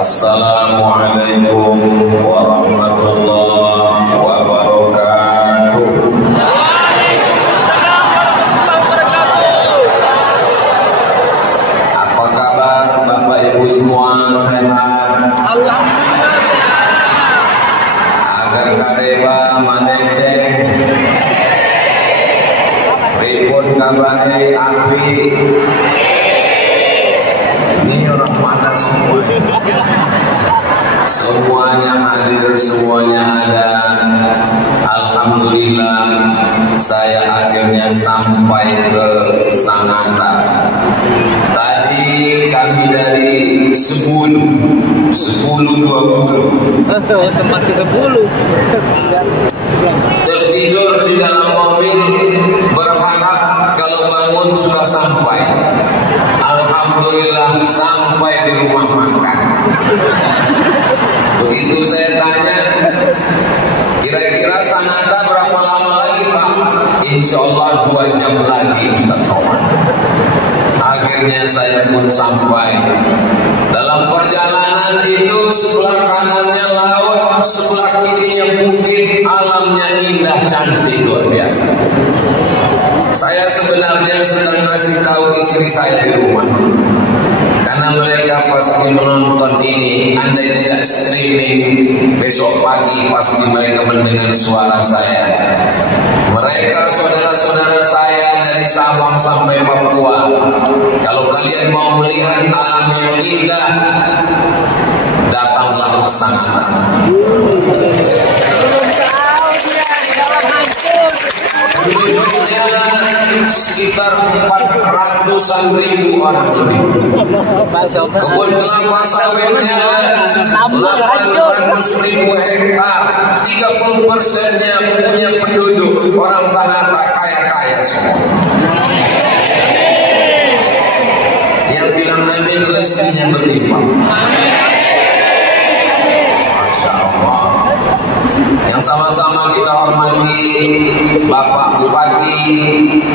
Assalamualaikum warahmatullahi wabarakatuh. Apa kabar Bapak Ibu semua, sehat? Alhamdulillah sehat. Agar kareba maneceng. Ribut kabare api. Ini orang mana semua? Semuanya hadir, semuanya ada. Alhamdulillah, saya akhirnya sampai ke Sangatta. Tadi kami dari 10:20 Sempat ke 10. tertidur di dalam mobil, berharap kalau bangun sudah sampai. Alhamdulillah sampai di rumah makan. Begitu saya tanya, kira-kira Sangatta berapa lama lagi Pak? Insya Allah 2 jam lagi Ustaz Somad. Akhirnya saya pun sampai. Dalam perjalanan itu sebelah kanannya laut, sebelah kirinya bukit, alamnya indah, cantik, luar biasa. Saya sebenarnya sedang ngasih tahu istri saya di rumah, karena mereka pasti menonton ini. Andai tidak streaming, besok pagi pasti mereka mendengar suara saya. Mereka saudara-saudara saya dari Sabang sampai Papua. Kalau kalian mau melihat alam yang indah, datanglah ke Sangatta. Penduduknya sekitar 400-an ribu orang lebih. Kebun kelapa sawitnya 800 ribu hektar. 30%-nya punya penduduk orang Sangatta kaya-kaya semua. Yang bilang amin rezekinya berlimpah. Masya Allah. Yang sama-sama kita hormati Bapak Bupati,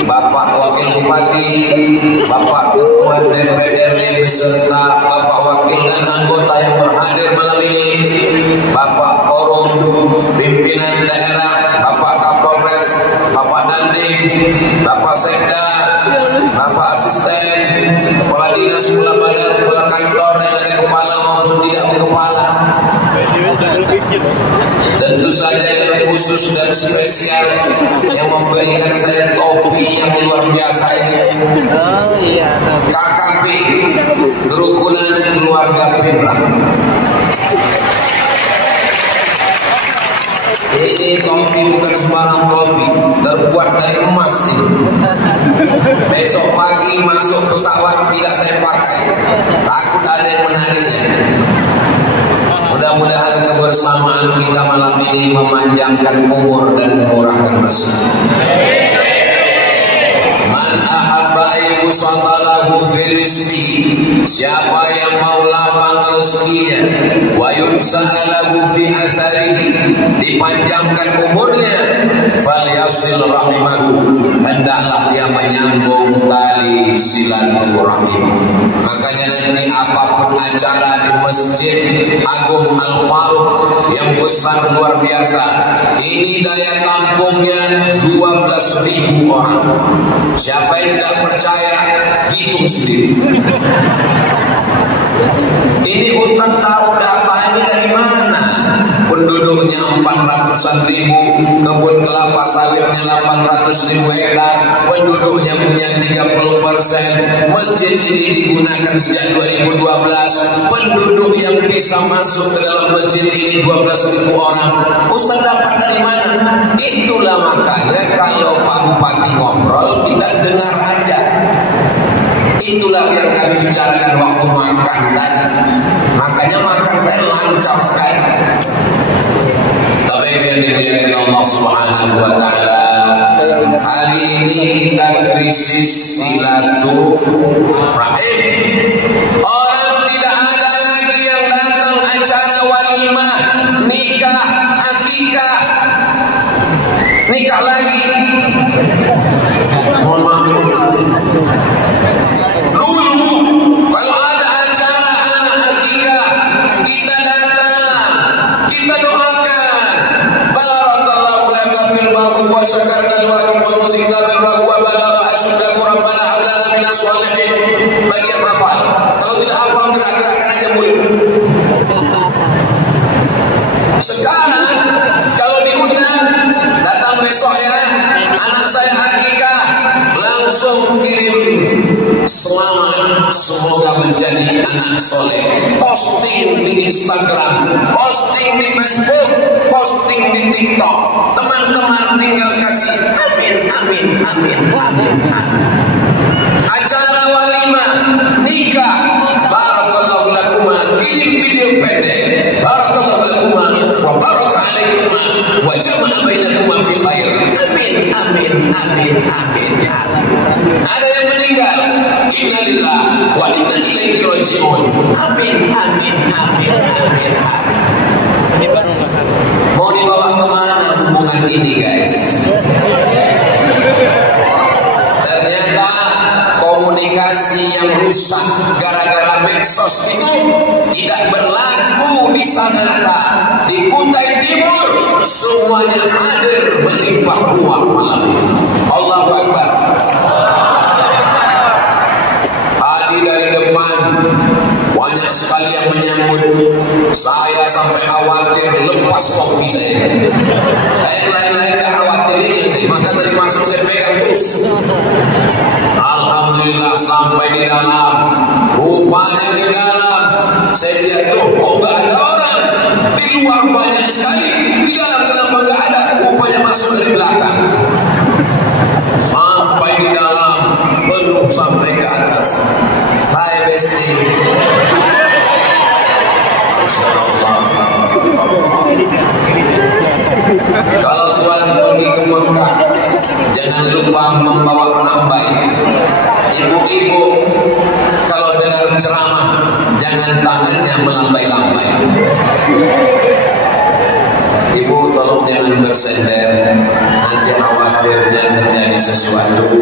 Bapak Wakil Bupati, Bapak Ketua DPRD beserta Bapak Wakil dan anggota yang berhadir malam ini, Bapak Forum Pimpinan Daerah, Bapak Kapolres, Bapak Dandim, Bapak Sekda, Bapak Asisten, Kepala Dinas, Kepala Badan, Kepala Kantor yang ada kepala maupun tidak berkepala. Tentu saja yang khusus dan spesial yang memberikan saya topi yang luar biasa ini, KKP, Kerukunan Keluarga Pinrang. Ini topi bukan sembarang topi, terbuat dari emas ini. Besok pagi masuk pesawat tidak saya pakai, takut ada yang menariknya. Mudah-mudahan kebersamaan kita malam ini memanjangkan umur dan memurahkan rezeki. Man ahabba yusatalahu fi rizqihi, siapa yang mau lapang rezekinya, wa yunsalahu fi asarihi, dipanjangkan umurnya, falyasil rahimahu, hendaklah dia menyambung tali silaturahim. Makanya nanti apapun acara di Masjid Agung Al-Faruq yang besar luar biasa, ini daya tampungnya 12.000 orang. Siapa yang tidak percaya, hitung sendiri. Ini Ustaz tahu data ini dari mana? Penduduknya 400-an ribu, kebun kelapa sawitnya 800.000 hektar, penduduknya punya 30%. Masjid ini digunakan sejak 2012. Penduduk yang bisa masuk ke dalam masjid ini 12.000 orang. Ustaz dapat dari mana? Itulah makanya kalau Pak Bupati ngobrol kita dengar aja. Itulah yang kami bicarakan waktu makan tadi. Makanya makan saya lancar sekali. Tapi yang dimuliakan Allah Subhanahu wa Ta'ala, hari ini kita krisis silaturahim. Orang tidak ada lagi yang datang acara walimah, nikah, akikah, nikah lagi. Mohon maaf. Dulu kalau ada acara anak akikah, minas sholihin bagi yang hafal. Kalau tidak hafal gerak-gerakkan aja mulut. Sekarang kalau diundang datang besok ya, anak saya akikah, langsung kirim selamat, semoga menjadi anak soleh. Posting di Instagram, posting di Facebook, posting di TikTok. Teman-teman tinggal kasih amin, amin, amin, amin, amin. Acara walimah, nikah, barakallahu lakuma, kirim video pendek, barakallahu lakuma, wa baraka alaikuma, wa jama'a bainakuma fi khair. Amin, amin, amin, amin, amin. Ada yang meninggal, inna lillah wa inna ilaihi raji'un. Amin, amin, amin, amin, amin. Mau dibawa kemana hubungan ini guys? Ternyata komunikasi yang rusak gara-gara medsos itu tidak berlaku di Sanata, di Kutai Timur. Semuanya hadir melimpah ruah malam itu. Allahu Akbar. Tadi dari depan banyak sekali yang menyambut saya sampai khawatir lepas kopi saya. Saya lain-lain gak khawatir ini sih, maka tadi masuk saya pegang terus. Alhamdulillah sampai di dalam. Rupanya di dalam saya lihat tuh kok gak ada orang. Di luar banyak sekali, di dalam kenapa gak ada? Rupanya masuk dari belakang. Sampai di dalam penuh sampai ke atas. Hai Besti. Kalau Tuhan pergi ke Mekah, jangan lupa membawa kelambai. Ibu-ibu kalau dengar ceramah, jangan tangannya melambai-lambai. Ibu tolong jangan bersender, nanti khawatirnya terjadi sesuatu.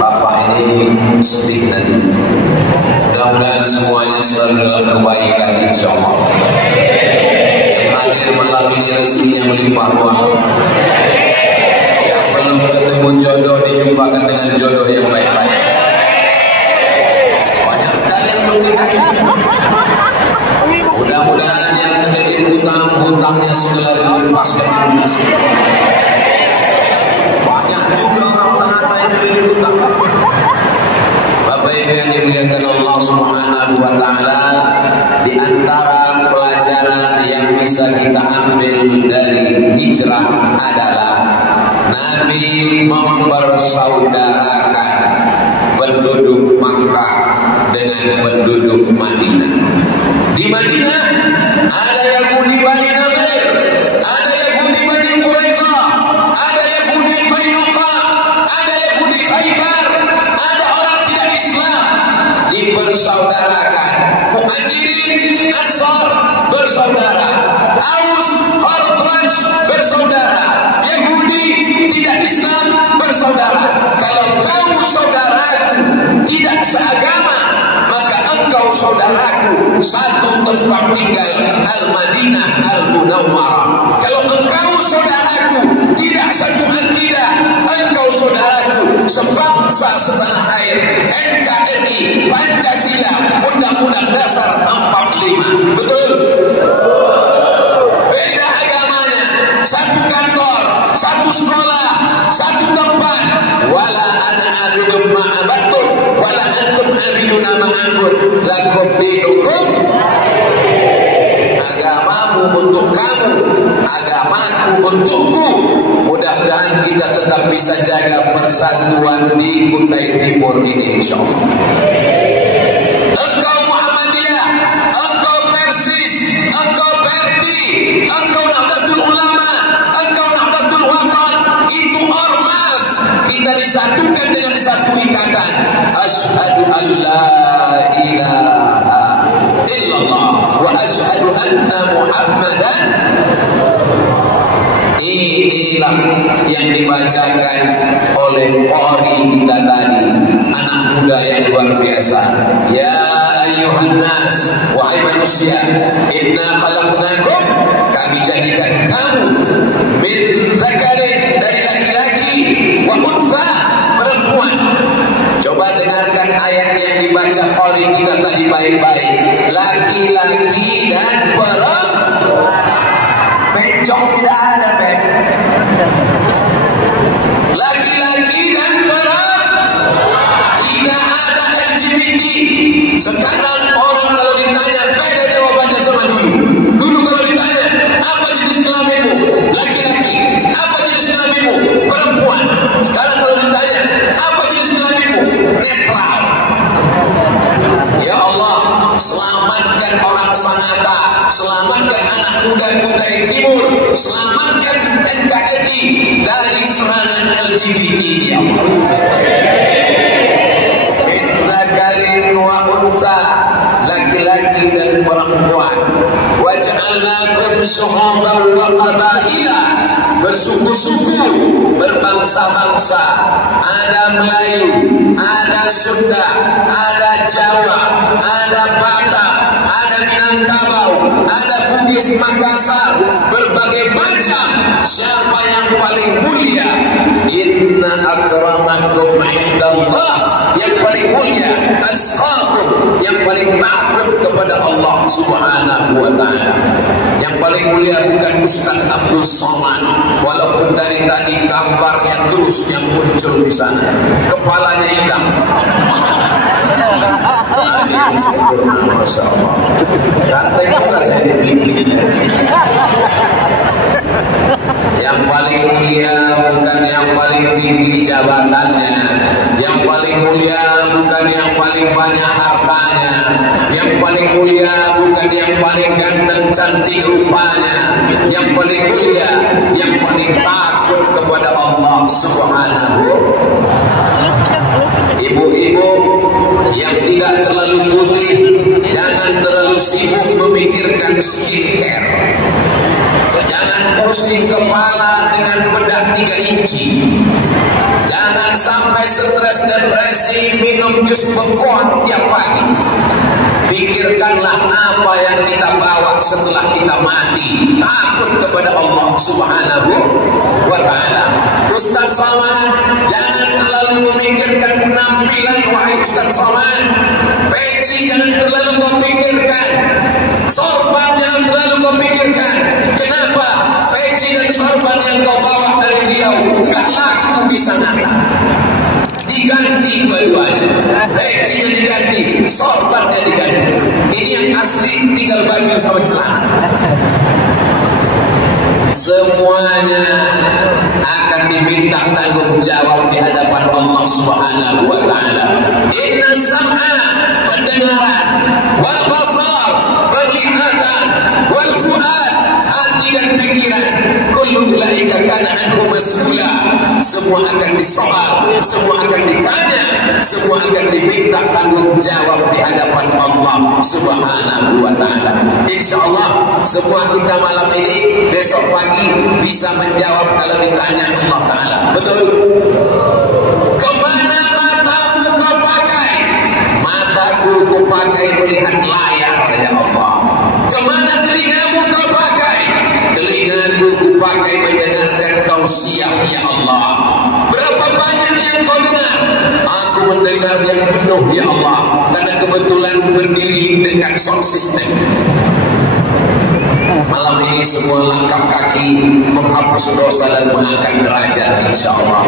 Bapak ini sedih nanti. Mudah-mudahan semuanya selalu dalam kebaikan insyaallah. Hadir malam ini rezekinya melimpah ruah. Yang belum ketemu jodoh dijumpakan dengan jodoh yang baik-baik. Banyak sekali yang belum dikasih. Mudah-mudahan yang terjadi hutang-hutangnya segera dilepaskan lunas. Banyak juga orang Sanata yang terjadi hutang. Bapak Ibu yang dimuliakan Allah Subhanahu wa taala, di antara pelajaran yang bisa kita ambil dari hijrah adalah Nabi mempersaudarakan penduduk Makkah dengan penduduk Madinah. Di Madinah ada Yahudi Bani Nadir, ada Yahudi Bani Quraisyah, ada Yahudi Qainuqa, ada Yahudi Khaybar, ada orang tidak Islam. Dipersaudarakan. Muhajirin, Ansar bersaudara, Aus, Khazraj bersaudara, Yahudi tidak Islam bersaudara. Kalau kau saudaraku tidak seagama, maka engkau saudaraku satu tempat tinggal, Al-Madinah Al-Munawwarah. Kalau engkau saudaraku tidak satu akidah, engkau saudaraku sebangsa setanah air. NKRI, Pancasila, Undang-Undang Dasar 45. Betul? Beda agamanya, satu kantor, satu sekolah, satu tempat. Wala ana abidun ma'abatun, wala antum abiduna ma'abud, lakum dinukum. Agamamu untuk kamu, agamaku untukku. Mudah-mudahan kita tetap bisa jaga persatuan di Kutai Timur ini insyaallah. Engkau Muhammadiyah, engkau Persis, engkau Perti, engkau Nahdlatul Ulama, engkau Nahdlatul Watan, itu ormas. Kita disatukan dengan satu ikatan. Asyhadu an la ilaha illallah wa asyhadu anna Muhammadan. Inilah yang dibacakan oleh qari kita tadi, anak muda yang luar biasa. Ya ayyuhan nas, wahai manusia, inna khalaqnakum, kami jadikan kamu min zakarin, dari laki-laki, wa untha, perempuan. Coba dengarkan ayat yang dibaca qari kita tadi baik-baik. Laki-laki dan perempuan. Bencong tidak ada, Beb. Laki-laki dan perempuan. Tidak ada LGBT. Sekarang orang kalau ditanya, beda jawabannya sama dulu. Dulu kalau ditanya, apa jenis kelaminmu? Laki-laki. Apa jenis kelaminmu? Perempuan. Sekarang kalau ditanya, apa jenis kelaminmu? Netral. Ya Allah, selamatkan orang Sanata, selamatkan anak muda-muda yang timur, selamatkan NKRI dari serangan LGBT, ya Allah. Min zakarin wa unsa, laki-laki dan perempuan. Waj'alnakum syuhadan wa qabaila, bersuku-suku, berbangsa-bangsa. Ada Melayu, ada Sunda, ada Jawa, ada Batak, ada Minangkabau, ada Bugis, Makassar, berbagai macam. Siapa yang paling mulia? Inna akramakum indallah, yang paling mulia, atqakum, yang paling takut kepada Allah Subhanahu wa ta'ala. Yang paling mulia bukan Ustaz Abdul Somad, walaupun dari tadi gambarnya terus yang muncul di sana, kepalanya hitam. Masya Allah, ganteng juga saya di TV. Yang paling mulia bukan yang paling tinggi jabatannya, yang paling mulia bukan yang paling banyak hartanya, yang paling mulia bukan yang paling ganteng cantik rupanya, yang paling mulia yang paling takut kepada Allah Subhanahu. Ibu-ibu yang tidak terlalu putih, jangan terlalu sibuk memikirkan skincare. Jangan pusing kepala dengan bedah 3 inci. Jangan sampai stres depresi minum jus bengkoang tiap pagi. Pikirkanlah apa yang kita bawa setelah kita mati. Takut kepada Allah Subhanahu wa ta'ala. Ustaz Somad, jangan terlalu memikirkan penampilan, wahai Ustaz Somad. Peci jangan terlalu kau pikirkan. Sorban jangan terlalu kau pikirkan. Kenapa? Peci dan sorban yang kau bawa dari Riau gak laku di sana. Diganti dua-duanya. Pecinya diganti, sorbannya diganti. Ini yang asli, tinggal baju sama celana. Semuanya akan diminta tanggung jawab di hadapan Allah Subhanahu wa ta'ala. Inna sam'a, pendengaran, wal basar, penglihatan, wal fuad, hati dan pikiran, kullu ulaika kana anhu mas'ula. Semua akan disoal, semua akan ditanya, semua akan diminta tanggung jawab di hadapan Allah Subhanahu wa ta'ala. Insyaallah semua kita malam ini, besok pagi bisa menjawab kalau ditanya Allah Ta'ala. Betul? Kemana matamu kau pakai? Mataku kupakai melihat layar, ya Allah. Kemana telingamu kau pakai? Telingaku kupakai mendengarkan tausiah, ya Allah. Berapa banyak yang kau dengar? Aku mendengar yang penuh, ya Allah, karena kebetulan berdiri dekat sound system. Malam ini semua langkah kaki menghapus dosa dan mengangkat derajat, insya Allah.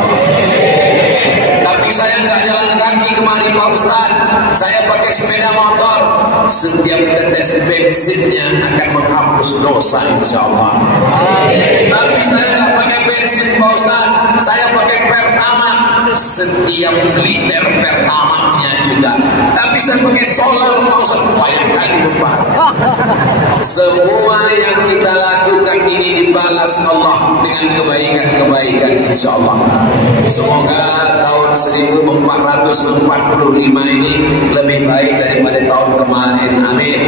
Tapi saya nggak jalan kaki kemari Pak Ustaz, saya pakai sepeda motor. Setiap tetes bensinnya akan menghapus dosa, insya Allah. Tapi saya nggak pakai bensin Pak Ustaz, saya pakai Pertamax. Setiap liter Pertamaxnya juga. Tapi saya pakai solar Pak Ustaz, banyak kali membahas. Semua yang kita lakukan ini dibalas Allah dengan kebaikan-kebaikan, insya Allah. Semoga tahun 1445 ini lebih baik daripada tahun kemarin. Amin.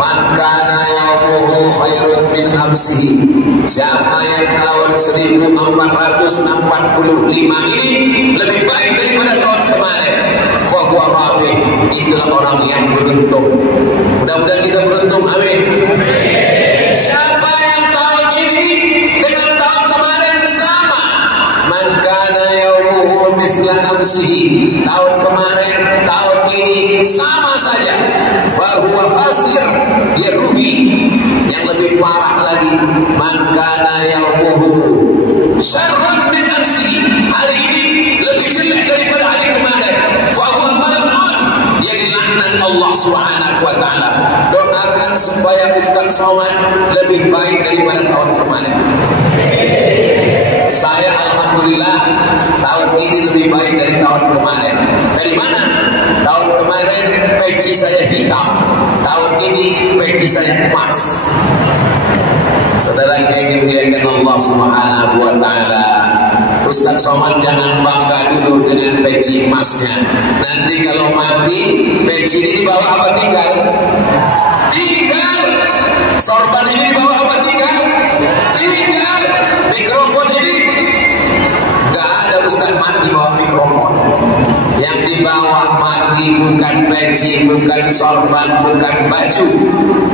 Man kana yaumuhu khairun min amsihi. Siapa yang tahun 1445 ini lebih baik daripada tahun kemarin, fa huwa rabih, itulah orang yang beruntung. Mudah-mudahan kita beruntung. Amin. Siapa yang tahun ini dengan tahun kemarin sama, man kana yaumuhu misla amsihi, tahun kemarin, tahun ini sama saja. Fahuwa khasir, dia rugi. Yang lebih parah lagi, man kana yaumuhu syarrun min amsihi, hari ini lebih jelek daripada hari kemarin. Fahuwa mal'un, dia dilaknat Allah Subhanahu wa taala. Doakan supaya Ustaz Somad lebih baik daripada tahun kemarin. Saya alhamdulillah tahun ini lebih baik dari tahun kemarin. Dari mana? Tahun kemarin peci saya hitam, tahun ini peci saya emas. Saudara yang dimuliakan Allah Subhanahu wa taala, Ustaz Somad jangan bangga dulu dengan peci emasnya. Nanti kalau mati, peci ini dibawa apa tinggal? Tinggal. Sorban ini dibawa apa tinggal? Tinggal. Mikrofon ini nggak ada Ustaz mati bawa mikrofon. Yang dibawa mati bukan peci, bukan sorban, bukan baju.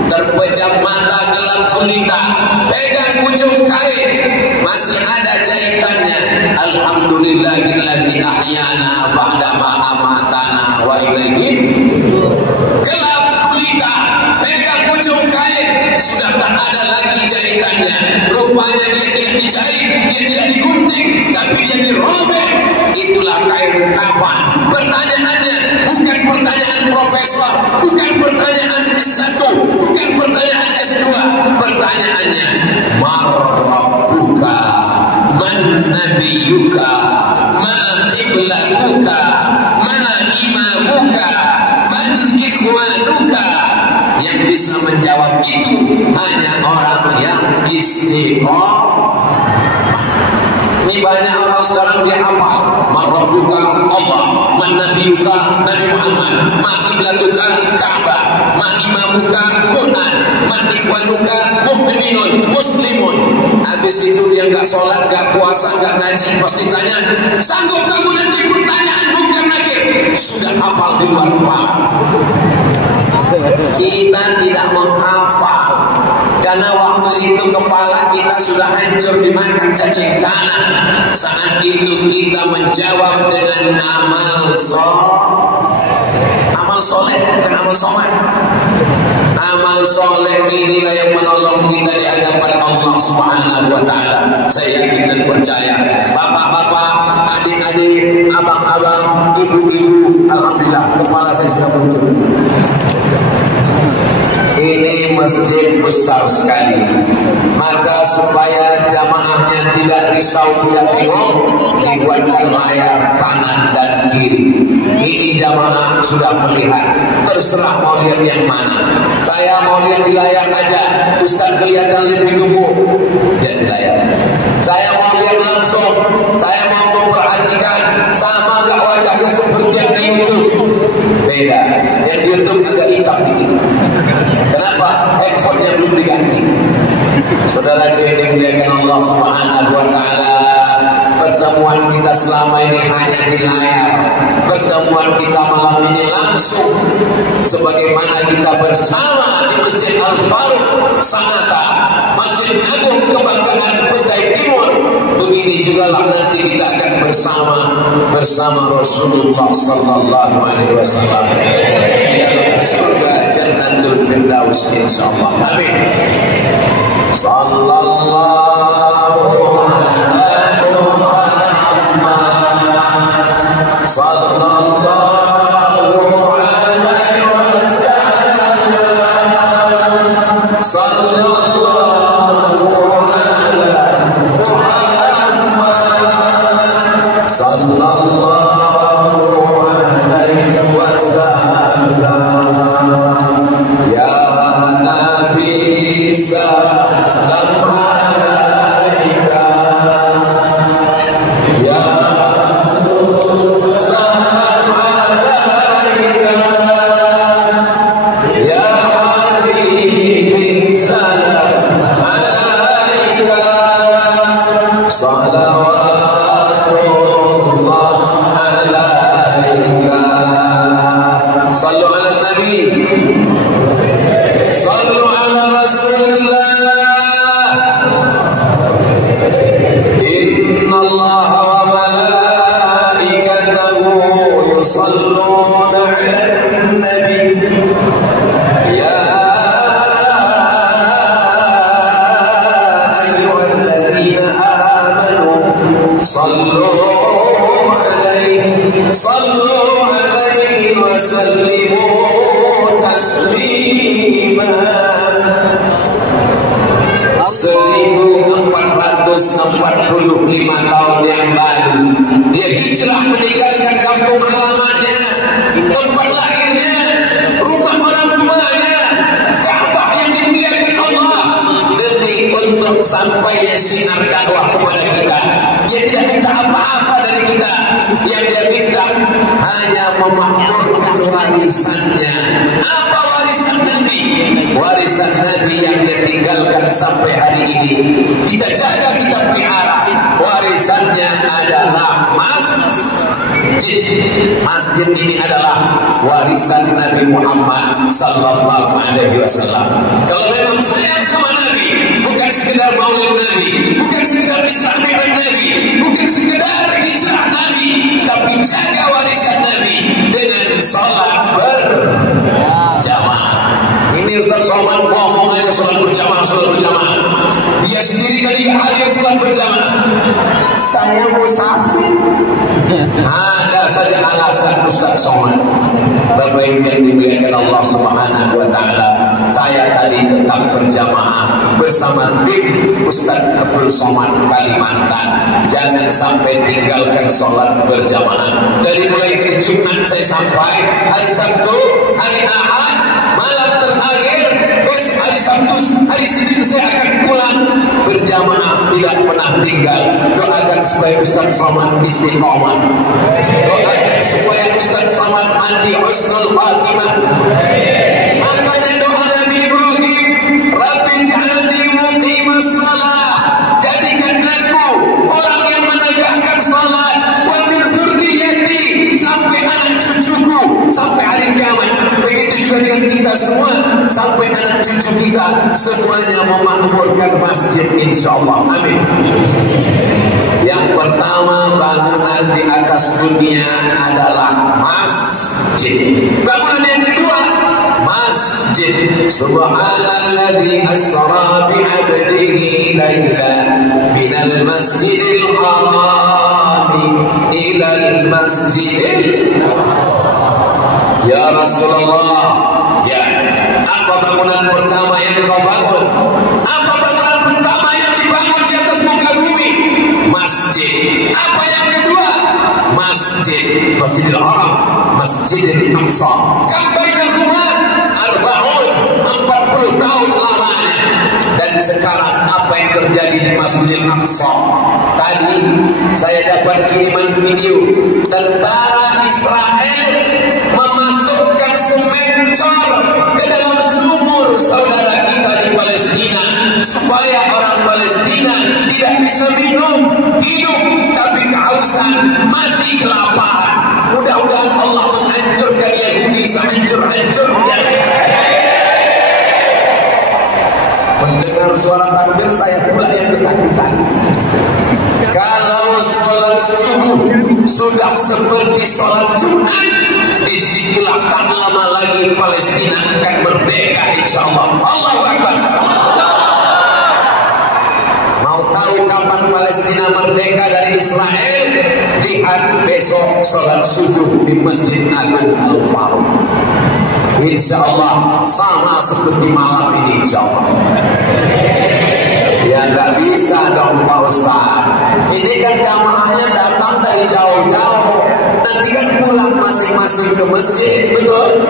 Terpejam mata, gelap gulita, pegang ujung kain, masih ada jahitannya. Alhamdulillahilladzi ahyana ba'dama amatana wa ilaihi. Gelap gulita, pegang ujung kain, sudah tak ada lagi jahitannya. Rupanya dia tidak dijahit, dia tidak digunting, tapi dia dirobek. Itulah kain kafan. Pertanyaannya bukan pertanyaan profesor, bukan pertanyaan S1, bukan pertanyaan S2. Pertanyaannya, man rabbuka, man nabiyuka, ma qiblatuka, ma imamuka, man ikhwanuka. Yang bisa menjawab itu hanya orang yang istiqomah. Ini banyak orang sekarang dia hafal. Man rabbuka Allah, man nabiyuka Nabi Muhammad, ma qiblatuka Ka'bah, ma imamuka Quran, man ikhwanuka mu'minun muslimun. Habis itu dia enggak sholat, enggak puasa, enggak ngaji, pasti tanya, sanggup kamu nanti pertanyaan bukan nakir? Sudah hafal di luar kepala. Kita tidak menghafal karena waktu itu kepala kita sudah hancur dimakan cacing tanah. Saat itu kita menjawab dengan amal soleh, bukan amal soleh. Amal soleh inilah yang menolong kita di hadapan Allah Subhanahu wa taala. Saya yakin dan percaya, bapak-bapak, adik-adik, abang-abang, ibu-ibu, alhamdulillah kepala saya sudah muncul. Ini masjid besar sekali. Maka supaya jamaahnya tidak risau, tidak bingung, dibuatkan layar kanan dan kiri. Ini jamaah sudah melihat. Terserah mau lihat yang mana. Saya mau lihat di layar aja. Ustaz kelihatan lebih gemuk, lihat di layar. Saya mau lihat langsung. Saya mau memperhatikan sama gak wajahnya seperti yang di YouTube. Beda. Yang di YouTube agak hitam dikit. Kenapa? Handphonenya belum diganti. Saudara yang dimuliakan Allah Subhanahu wa taala, pertemuan kita selama ini hanya di layar. Pertemuan kita malam ini langsung, sebagaimana kita bersama di Masjid Al-Faruq Sangatta, Masjid Agung kebanggaan Kutai Timur. Begini juga lah nanti kita akan bersama Rasulullah sallallahu alaihi wasallam di dalam surga Jannatul Firdaus insyaallah. Amin. Sallallahu alaihi Muhammad sallallahu alaihi wasallam sallallahu alaihi Muhammad sallallahu alaihi wasallam. Ya Nabi salam alaika, ya salam alaika. يصلون على النبي يا أيها الذين آمنوا صلوا عليه وسلموا تسليما. 1445 tahun yang lalu dia hijrah meninggalkan kampung halamannya, tempat lahirnya, rumah orang tuanya, Ka'bah yang dimuliakan Allah, demi untuk sampainya sinar dakwah kepada kita. Dia tidak minta apa-apa dari kita, yang dia minta hanya memakmurkan warisannya. Apa warisan Nabi? Warisan Nabi yang dia tinggalkan sampai hari ini kita jaga, kita pelihara. Warisannya adalah masjid. Masjid ini adalah warisan Nabi Muhammad sallallahu alaihi wasallam. Kalau memang sayang sama Nabi, bukan sekedar maulid Nabi, bukan sekedar Islam dengan Nabi, bukan sekedar hijrah Nabi, tapi jaga warisan Nabi dengan salat berjamaah. Ini Ustaz Somad ngomong aja salat berjamaah. Dia sendiri kali hadir salat berjamaah. Saya musafir. Ada saja alasan Ustaz Somad. Bapak Ibu yang dimuliakan Allah Subhanahu wa taala, saya tadi tetap berjamaah bersama tim Ustaz Abdul Somad Kalimantan. Jangan sampai tinggalkan sholat berjamaah. Dari mulai hari Jumat saya sampai hari Sabtu, hari Ahad, malam terakhir, besok hari Sabtu, hari Senin saya akan pulang berjamaah, tidak pernah tinggal. Doakan supaya Ustaz Somad istiqomah. Doakan supaya Ustaz Somad mandi husnul khatimah. Makanya doa Nabi Ibrahim, Rabbi ja'alni muqimas shalah, jadikan aku orang yang menegakkan salat, wa min dzurriyyati, sampai anak cucuku sampai hari kiamat. Begitu juga dengan kita semua, sampai anak cucu kita semuanya memakmurkan masjid insyaallah. Amin. Yang pertama, bangunan di atas dunia adalah masjid. Bangunan yang kedua, masjid. Subhanalladzi asra bi 'abdihi lailan minal masjidil haram ilal masjidil. Ya Rasulullah, ya, apa bangunan pertama yang kau bangun? Apa bangunan pertama yang dibangun di atas muka bumi? Masjid. Apa yang kedua? Masjid. Masjidil Haram, Masjidil Aqsa. Kam bainahuma arba'un, 40 tahun lamanya. Dan sekarang apa yang terjadi di Masjidil Aqsa? Tadi saya dapat kiriman video tentara Israel memasukkan semen cor ke dalam sumur saudara kita di Palestina supaya orang Palestina tidak bisa minum, hidup tapi kehausan, mati kelaparan. Mudah-mudahan Allah menghancurkan Yahudi sehancur-hancurnya. Mendengar suara takbir saya pula yang ketakutan. Kalau sholat subuh sudah seperti sholat Jumat, disitulah tak lama lagi Palestina akan merdeka insyaallah. Allahu Akbar. Mau tahu kapan Palestina merdeka dari Israel? Lihat besok sholat subuh di Masjid Agung Al-Faruq. Insyaallah sama seperti malam ini insyaallah. Ya nggak bisa dong Pak Ustaz. Ini kan jamaahnya datang dari jauh-jauh, nanti kan pulang masing-masing ke masjid, betul?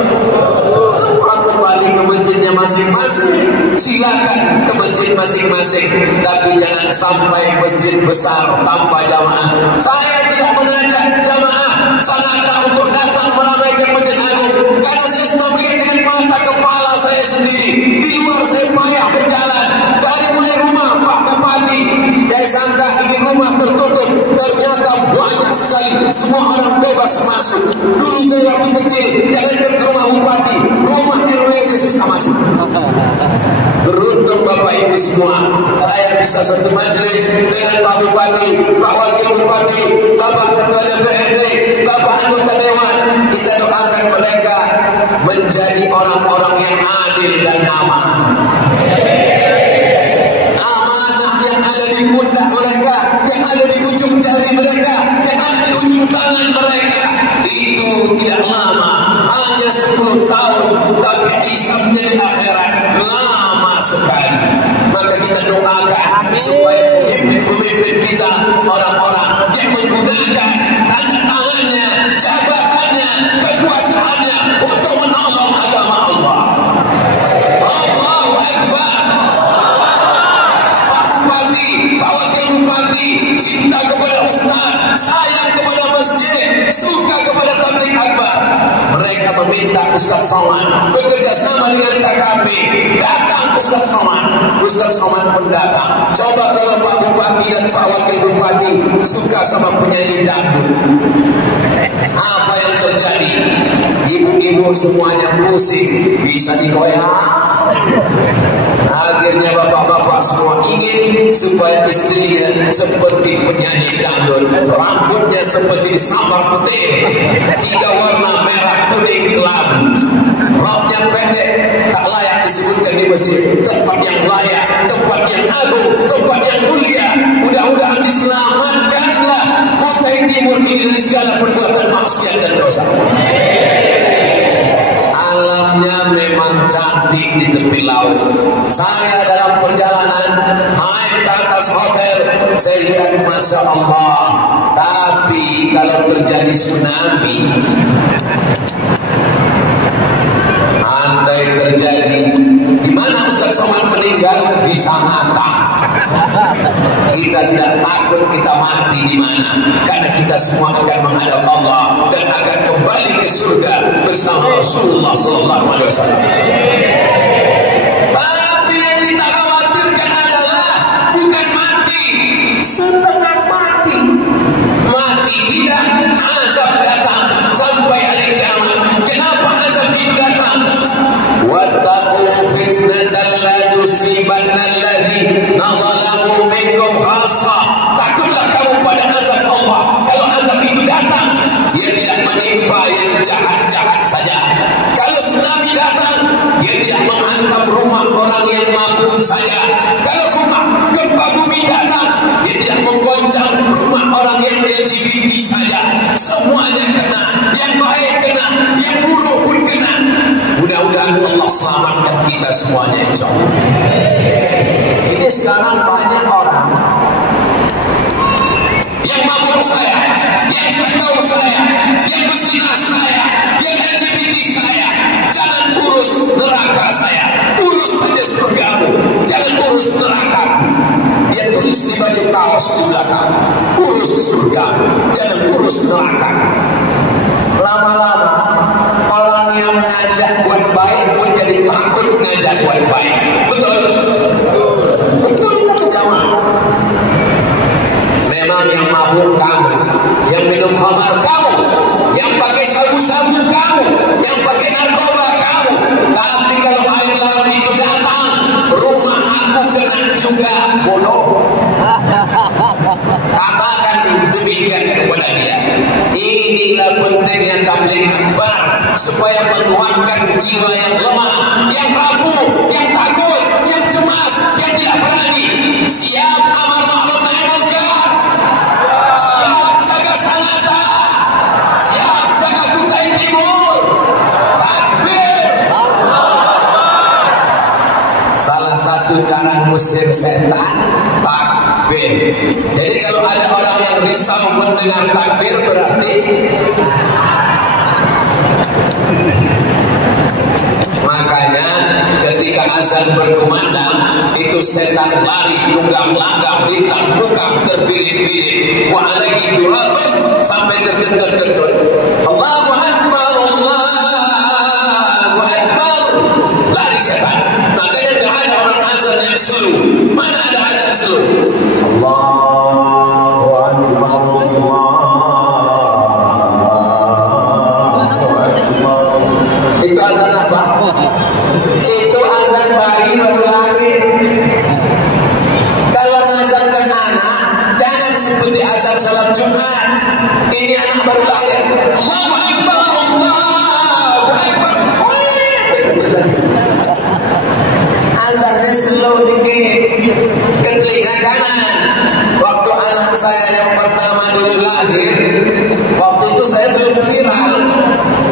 Semua kembali ke masjidnya masing-masing. Silakan ke masjid masing-masing, tapi jangan sampai masjid besar tanpa jamaah. Saya tidak mengajak jamaah sangat untuk datang meramaikan Masjid Agung, karena saya sudah melihat dengan mata kepala saya sendiri. Di luar saya payah berjalan dari mulai rumah Pak Bupati. Saya sangka ini rumah tertutup, ternyata banyak sekali, semua orang bebas masuk. Dulu saya waktu kecil jalan ke rumah Bupati, rumah RW susah masuk. Beruntung Bapak Ibu semua, saya bisa satu majelis dengan Pak Bupati, Pak Wakil Bupati, Bapak Ketua DPRD, Bapak Anggota Dewan, Sulaiman, kita doakan mereka menjadi orang-orang yang adil dan amanah. Amanah yang ada di pundak mereka, yang ada di ujung jari mereka, yang ada di ujung tangan mereka, itu tidak lama, hanya 10 tahun, tapi hisabnya di akhirat lama sekali. Maka kita doakan supaya pemimpin kita orang-orang yang menggunakan tanda tangannya, jabatannya, kekuasaannya untuk menolong agama Allah. Allahu Akbar. Pak Bupati, Pak Wakil Bupati, cinta kepada Ustaz, sayang kepada masjid, suka kepada tabligh akbar. Mereka meminta Ustaz Somad bekerja sama dengan KKP. Datang Ustaz Somad. Ustaz Somad pun datang. Coba kalau Pak Bupati dan Pak Wakil Bupati suka sama penyanyi dangdut, apa yang terjadi? Ibu-ibu semuanya pusing, bisa digoyang. Akhirnya bapak-bapak semua ingin supaya istrinya seperti penyanyi dangdut, rambutnya seperti disambar putih, 3 warna merah, kuning, kelabu, roknya pendek, tak layak disebutkan di masjid. Tempat yang layak, tempat yang agung, tempat yang mulia. Mudah-mudahan diselamatkanlah Kutai Timur ini dari segala perbuatan maksiat dan dosa. Alamnya memang cantik di tepi laut. Saya dalam perjalanan naik ke atas hotel, saya lihat Masya Allah. Tapi kalau terjadi tsunami, andai terjadi, di mana Ustaz Somad meninggal? Di Sangatta. Kita tidak takut kita mati di mana, karena kita semua akan menghadap Allah dan akan kembali ke surga bersama Rasulullah SAW. Tapi yang kita khawatirkan adalah bukan mati, setengah mati. Mati tidak, azab datang sampai hari kiamat. Kenapa azab itu datang? Wattaqu fitnatan la tusibanna alladhina zalamu minkum khassah. Takutlah kamu pada azab Allah. Kalau azab itu datang, dia tidak menimpa yang jahat-jahat saja. Kalau tsunami datang, dia tidak menghantam rumah orang yang mabuk saja. Kalau gempa bumi datang, dia tidak menggoncang rumah orang yang LGBT saja. Semuanya kena, yang baik kena, yang buruk pun kena. Mudah-mudahan Allah selamatkan kita semuanya, insya Allah. Ini sekarang banyak orang yang mabuk saya, yang sekau saya, yang berzina saya, yang LGBT saya. Jangan urus neraka saya, urus saja surgamu, jangan urus nerakaku. Dia tulis di baju kaos di belakang, urus surgamu, jangan urus nerakaku. Lama-lama orang yang mengajak buat baik menjadi takut mengajak buat baik. Betul? Betul kan jamaah? Memang yang mabuk kamu, yang minum khamar kamu, yang pakai sabu-sabu kamu, yang pakai narkoba kamu. Tapi kalau air laut itu datang, rumah aku kena juga, bodoh. Katakan demikian kepada dia. Inilah pentingnya tabligh akbar, supaya menguatkan jiwa yang lemah, yang rapuh, yang takut, yang cemas, yang tidak berani. Siap amar ma'ruf nahi munkar, siap jaga Sangatta, siap jaga Kutai Timur. Takbir. Salah satu cara ngusir setan, takbir. Jadi kalau ada orang yang risau mendengar takbir, berarti makanya ketika azan berkumandang, itu setan lari tunggang-langgang, ditangkap, terbirit-birit, wa alaihi turabun, sampai terkentut-kentut. Allahu Akbar, Allahu Akbar, lari setan. Makanya tidak ada orang azan yang slow. Mana ada azan slow? Allahu Akbar, Allahu Akbar. Itu azan apa? Itu azan bayi baru lahir. Kalau mengazankan anak, jangan seperti azan salat Jumat. Ini anak baru lahir. Allahu Akbar, Allahu Akbar. Azannya slow dikit ke telinga kanan. Waktu anak saya yang pertama dulu lahir, waktu itu saya belum viral.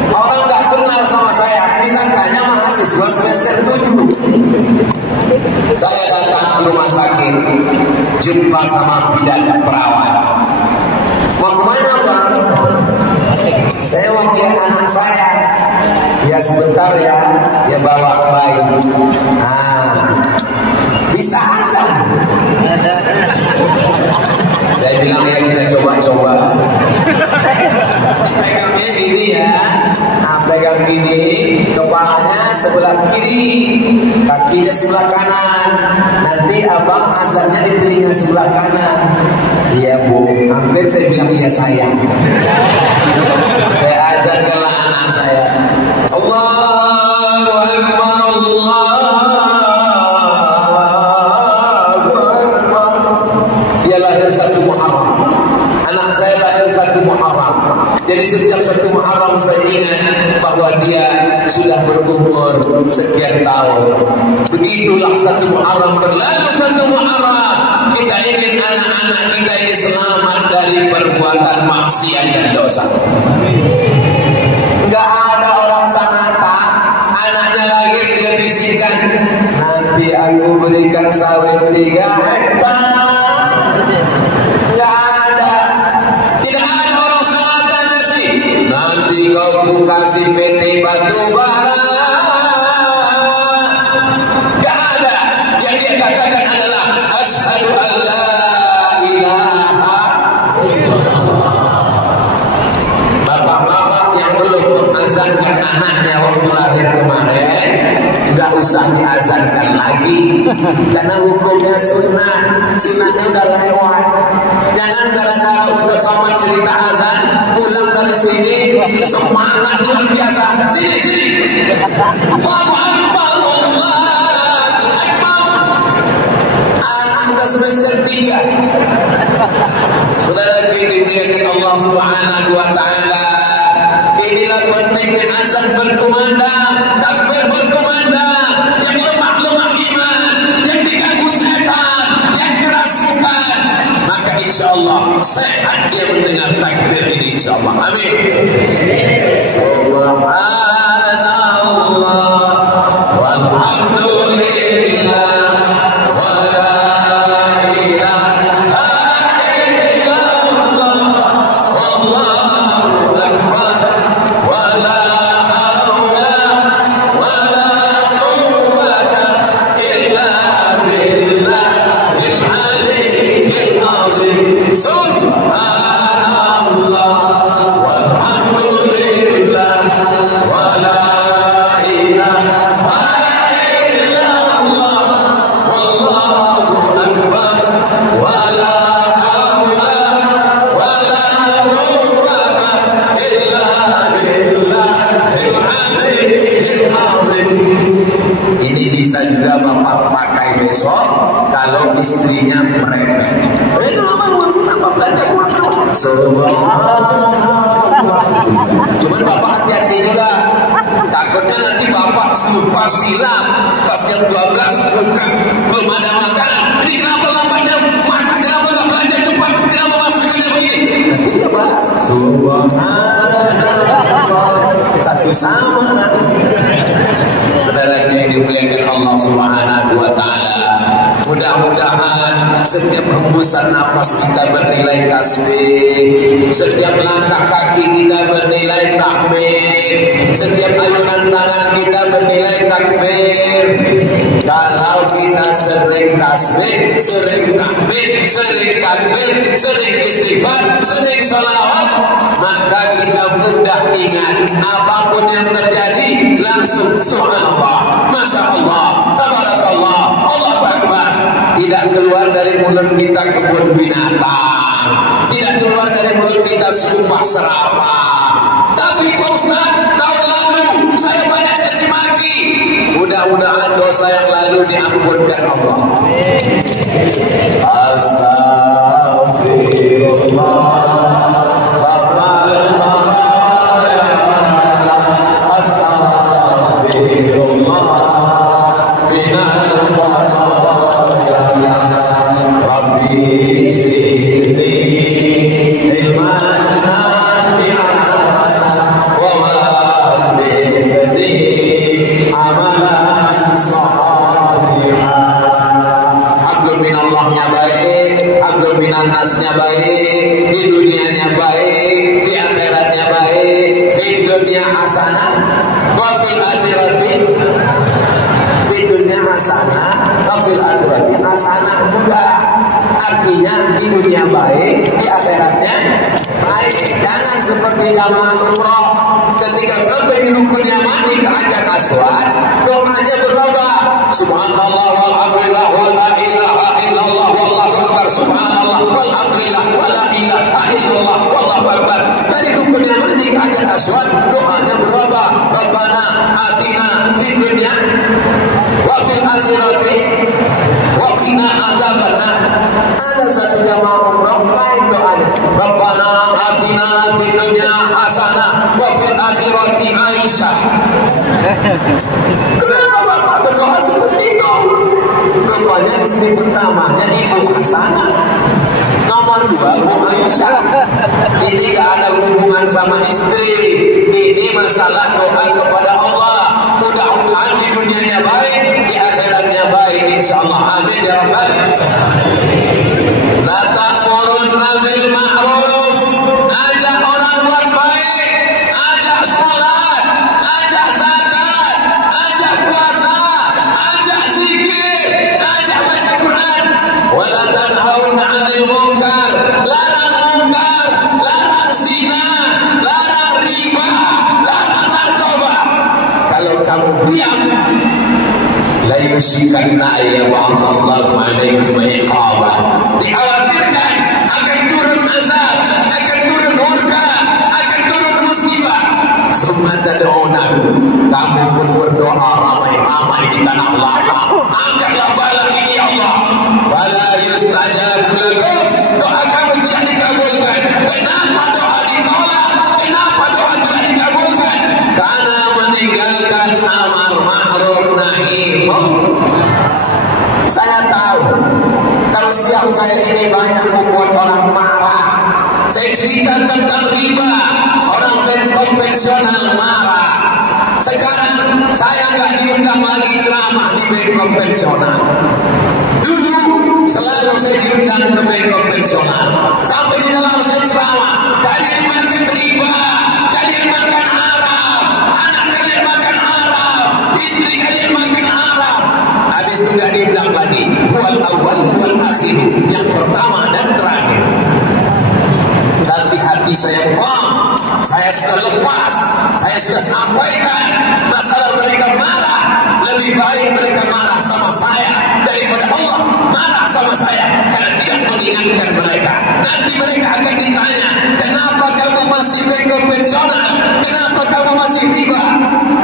Orang gak kenal sama saya, disangkanya mahasiswa semester 7. Saya datang ke rumah sakit, jumpa sama bidan perawat. Mau kemana bang? Saya mau lihat anak saya. Ya sebentar ya, dia bawa bayi. Bisa azan. Saya bilang ya kita coba-coba. Pegangnya gini ya. Pegang gini, kepalanya sebelah kiri, kakinya sebelah kanan. Nanti abang azannya di telinga sebelah kanan. Iya bu, hampir saya bilang iya sayang. Saya azankanlah anak saya. Allahu Akbar, Allahu Akbar. Dia lahir 1 Muharram. Anak saya lahir 1 Muharram. Jadi setiap 1 Muharram saya ingat bahwa dia sudah berumur sekian tahun. Begitulah 1 Muharram berlalu, 1 Muharram kita ingin anak-anak kita ini selamat dari perbuatan maksiat dan dosa. Enggak ada orang sanata anaknya lahir dia bisikan, nanti aku berikan sawit 3 hektar. Enggak ada. Tidak ada orang sanata nasi. Nanti kau kasih PT batu bara. Enggak ada. Yang dia katakan adalah asyhadu an la ilaha illallah. Bapak-bapak yang belum mengazankan anaknya waktu lahir kemarin, nggak usah diazankan lagi, karena hukumnya sunnah. Sunnahnya udah lewat. Jangan gara-gara Ustaz Somad cerita azan, pulang dari sini semangat luar biasa. Sini. Allahu Akbar, Allahu Akbar. Anak udah semester 3. Saudara dimuliakan Allah Subhanahu wa taala. Inilah pentingnya azan berkumandang, takbir berkumandang. Yang lemah-lemah iman, yang diganggu setan, yang kerasukan, maka insya Allah sehat dia mendengar takbir ini insya Allah. Amin. Subhanallah walhamdulillah wala ilaha illallah wallahu akbar wala haula wala quwwata illa billahil aliyyil azim. Subhanallah walhamdulillah wala ilaha illallah wallahu akbar wala haula wala quwwata illa billahil aliyyil azim. Ini bisa juga bapak pakai besok kalau istrinya merepek. Apa belanja kurang? Cuman bapak hati-hati juga. Takutnya nanti bapak lupa silam. Pas jam 12 bukan, belum ada makanan. Ini kenapa lambatnya masak? Kenapa nggak belanja cepat? Kenapa masakannya begini? Nanti dia bahas. Subhanallah. Satu sama. Saudara yang dimuliakan Allah Subhanahu wa taala. Mudah-mudahan setiap hembusan napas kita bernilai tasbih, setiap langkah kaki kita bernilai tahmid, setiap ayunan tangan kita bernilai takbir. Kalau kita sering tasbih, sering tahmid, sering takbir, sering istighfar, sering salawat, maka kita mudah ingat apapun yang terjadi langsung subhanallah, masya Allah, tabarakallah, Allahu akbar. Tidak keluar dari mulut kita kebun binatang, tidak keluar dari mulut kita sumpah serapah. Tapi Pak Ustaz, tahun lalu saya banyak caci maki. Mudah-mudahan dosa yang lalu diampunkan Allah. Astagfirullah. Bapak panasnya baik, di dunianya baik, di akhiratnya baik. Di dunia hasanah, wa fil akhirati, di dunia hasanah, wa fil akhirati hasanah juga. Artinya di dunia baik, di akhiratnya baik. Jangan seperti jamaah umroh ketika sampai di rukun Yaman ke Hajar Aswad, doanya berubah. Subhanallah walhamdulillah wa la ilaha illallah wallahu akbar. Subhanallah walhamdulillah wa la ilaha illallah wallahu akbar. Dari rukun Yaman ke Hajar Aswad, doanya berubah. Rabbana atina fid dunya wa fil akhirati wa qina azabannar. Ada satu jamaah umrah lain doanya, Rabbana atina fid dunya hasanah wa fil akhirati Aisyah. Kenapa Bapak berdoa seperti itu? Rupanya istri pertamanya Ibu Hasanah, nomor 2 Bu Aisyah. Ini gak ada hubungan sama istri. Ini masalah doa kepada Allah. Mudah-mudahan di dunianya baik, di akhiratnya baik, insyaallah. Amin ya rabbal. La ta'murunna bil ma'ruf, ajak orang buat baik, ajak sholat, ajak zakat, ajak puasa, ajak zikir, ajak baca Quran. Wala tanhauna 'anil munkar, larang zina, larang riba, larang narkoba. Kalau kamu diam, la yusikanna ayyab'athallahu 'alaikum iqaba. Dikhawatirkan akan turun azab, akan turun murka, akan turun musibah. Summa tad'unahu, kamu pun berdoa ramai-ramai di tanah lapang. Angkatlah bala ini ya Allah. Fala yustajabu lakum, doa kamu tidak dikabulkan. Kenapa doa ditolak? Kenapa doa tidak dikabulkan? Karena meninggalkan amar ma'ruf nahi munkar. Saya tahu tausiah saya ini banyak membuat orang marah. Saya cerita tentang riba, orang konvensional marah. Sekarang saya nggak diundang lagi ceramah di bank konvensional. Dulu selalu saya diundang ke bank konvensional. Sampai di dalam saya ceramah, kalian makan riba, kalian makan haram, anak kalian makan haram, istri kalian makan haram. Habis itu nggak diundang lagi. Huwal awal, huwal akhir, yang pertama dan terakhir. Tapi hati saya firm, saya sudah lepas, saya sudah sampaikan. Masalah mereka marah, lebih baik mereka marah sama saya daripada Allah marah sama saya karena tidak mengingatkan mereka. Nanti mereka akan ditanya, kenapa kamu masih konvensional? Kenapa kamu masih riba?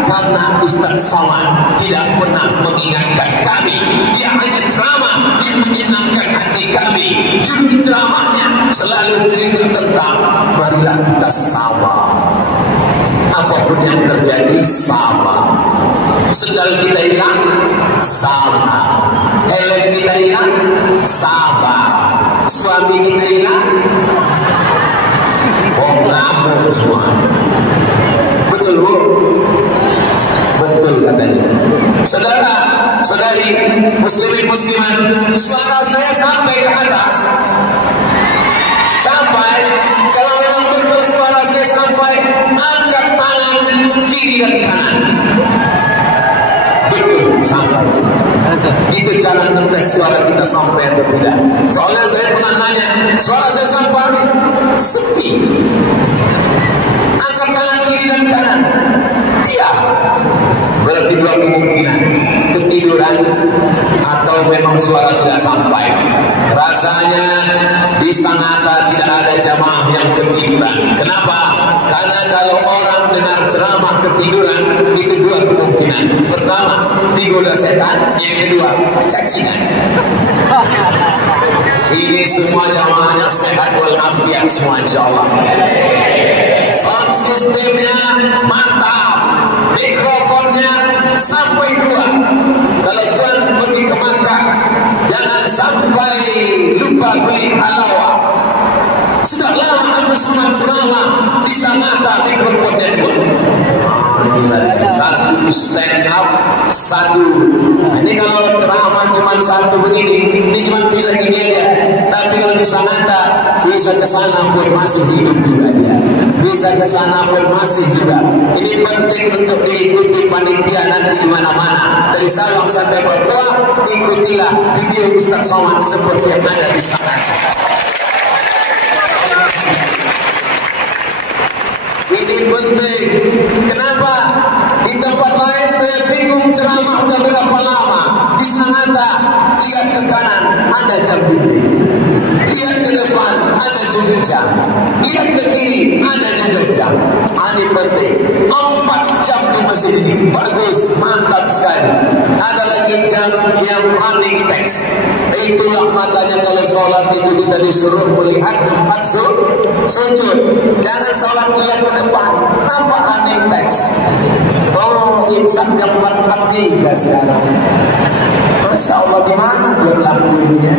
Karena Ustaz Somad tidak pernah mengingatkan kami. Dia hanya ceramah yang menyenangkan hati kami. Judul ceramahnya selalu cerita tentang marilah kita sabar. Apapun yang terjadi sama. Sendal kita hilang sama. Helm kita hilang sama. Suami kita hilang, ngabur semua. Betul Bu? Betul katanya. Saudara, saudari, muslimin muslimat, suara saya sampai ke atas. Sampai, kalau memang betul suara saya sampai, angkat tangan kiri dan kanan. Betul sampai. Itu jangan ngetes suara kita sampai atau tidak. Soalnya saya pernah nanya, suara saya sampai sepi. Angkat tangan kiri dan kanan. Diam. Berarti dua kemungkinan, ketiduran atau memang suara tidak sampai. Rasanya di Sangatta tidak ada jamaah yang ketiduran. Kenapa? Karena kalau orang dengar ceramah ketiduran, itu dua kemungkinan. Pertama, digoda setan. Yang kedua, cacingan. Ini semua jamaahnya sehat walafiat semua insyaallah. Sound sistemnya mantap, mikrofonnya sampai 2. Kalau Tuhan pergi ke Makkah, jangan sampai lupa beli halawah. Sudah lama aku sama ceramah di Sangatta, mikrofonnya 2. Satu stand up, satu. Ini kalau ceramah cuma satu begini, ini cuma bilang gini aja. Tapi kalau di Sananta bisa ke sana pun masih hidup juga dia. Bisa ke sana pun masih juga. Ini penting untuk diikuti panitia nanti di mana-mana. Dari Sabang sampai Papua, ikutilah video Ustaz Somad seperti yang ada di sana. Ini penting. Kenapa? Di tempat lain saya bingung ceramah udah berapa lama. Di Sananta, lihat ke kanan, ada jam dinding. Lihat ke depan, ada juga jam. Lihat ke kiri, ada juga jam. Ini penting. 4 jam di masjid ini. Bagus, mantap sekali. Ada lagi jam yang running text. Itulah makanya kalau sholat itu kita disuruh melihat tempat sujud. Jangan sholat melihat ke depan. Nampak running text. Oh, imsak jam 4.43 sekarang. Masya Allah, di mana dia lampu ini ya?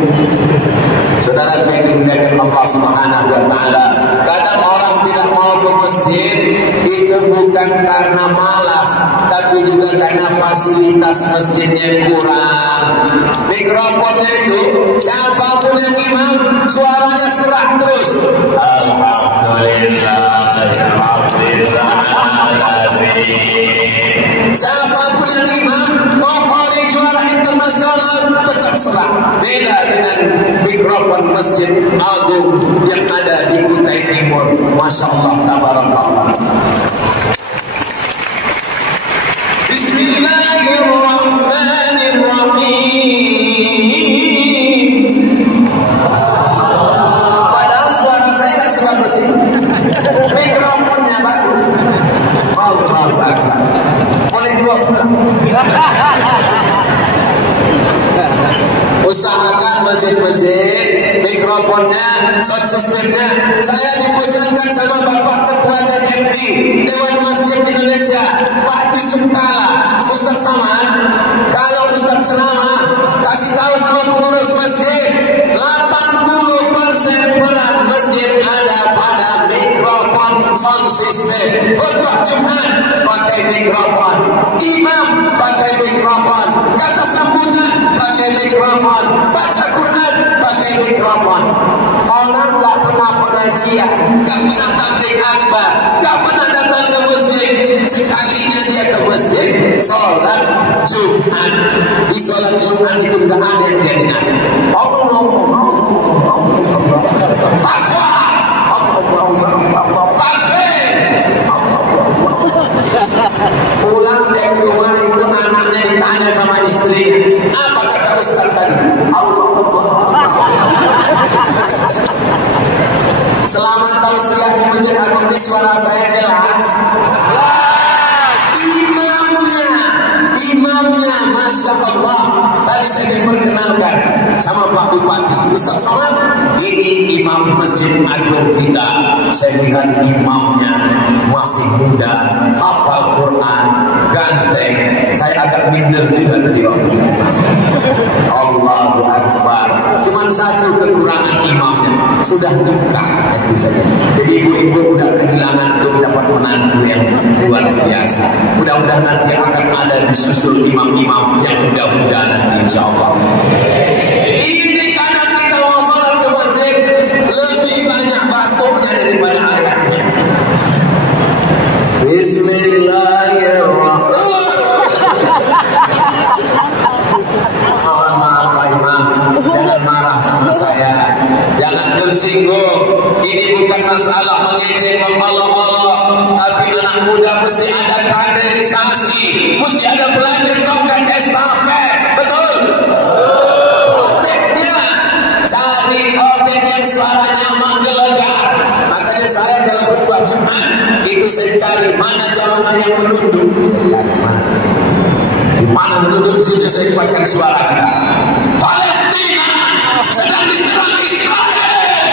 Saudara yang dimuliakan Allah Subhanahu wa Ta'ala, kadang orang tidak mau ke masjid itu bukan karena malas, tapi juga karena fasilitas masjidnya kurang. Mikrofonnya itu siapapun yang imam suaranya serak terus. Alhamdulillahirrahmanirrahim. Siapapun yang imam mau hari juara internasional tetap serak. Beda dengan mikrofon Masjid Agung yang ada di Kutai Timur. Masya Allah, tabarakallah. Bismillahirrahmanirrahim. Padahal suara saya tak sebagus itu. Mikrofonnya bagus. Allahu Akbar. Boleh dibawa pulang. Usahakan masjid-masjid mikrofonnya, sound systemnya. Saya dipesankan sama Bapak Ketua DPD Dewan Masjid Indonesia, Pak Yusuf Kala, Ustaz Somad. Kalau Ustaz Selama kasih tahu sama pengurus masjid, 80% peran masjid ada pada mikrofon sound system. Khutbah Jumat pakai mikrofon, imam pakai mikrofon, kata sambutan pakai mikrofon, baca Quran pakai mikrofon. Orang nggak pernah pengajian, nggak pernah tabligh akbar, nggak pernah datang ke masjid. Sekalinya dia ke masjid, sholat Jumat. Di sholat Jumat itu nggak ada yang dia dengar. Takwa, takbir. Pulang dari rumah itu anaknya ditanya sama istrinya, apa kata Ustaz tadi? Selamat tausiah di Masjid Agung ini suara saya jelas. Imamnya, Masya Allah. Tadi saya diperkenalkan sama Pak Bupati, Ustaz Somad. Ini imam Masjid Agung kita. Saya lihat imamnya masih muda, hafal Quran, ganteng. Saya agak minder juga tadi waktu itu. Allahu Akbar. Cuman satu kekurangan imamnya, sudah nikah itu saja. Jadi ibu-ibu udah kehilangan untuk dapat menantu yang luar biasa. Mudah-mudahan nanti akan ada disusul imam-imam yang muda-muda nanti insya Allah. Ini karena kita mau sholat ke masjid lebih banyak batuknya daripada ayatnya. Bismillahirrahmanirrahim. Mohon maaf Pak Imam, jangan marah sama saya, jangan tersinggung. Ini bukan masalah mengejek, mengolok-olok, tapi anak muda mesti ada kaderisasi, mesti ada belajar tongkat estafet, betul? Khotibnya, cari khotib yang suaranya menggelegar. Makanya saya dalam khutbah Jumat itu saya cari mana jamaah yang menunduk, saya cari mana. Di mana menunduk situ saya buatkan suara kita. Palestina sedang diserang Israel.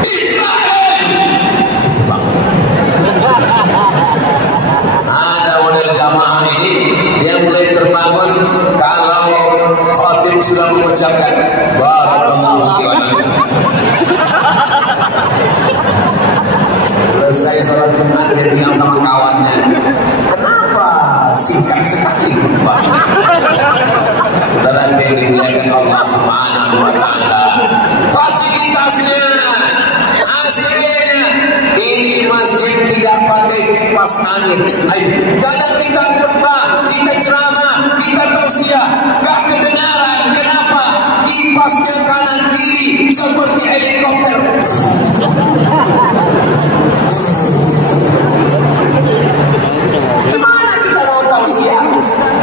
Israel. Itu bang. Ada model jamaah ini yang mulai terbangun kalau khatib sudah mengucapkan barakallahu fiikum. Selesai sholat Jumat dia bilang sama kawannya, kenapa singkat sekali khutbah? Saudara yang dimuliakan Allah Subhanahu wa Ta'ala, masjid. Kadang kita khutbah, kita ceramah, kita tausiah, gak kedengaran. Kenapa? Kipasnya kanan kiri seperti helikopter. Gimana kita mau tausiah?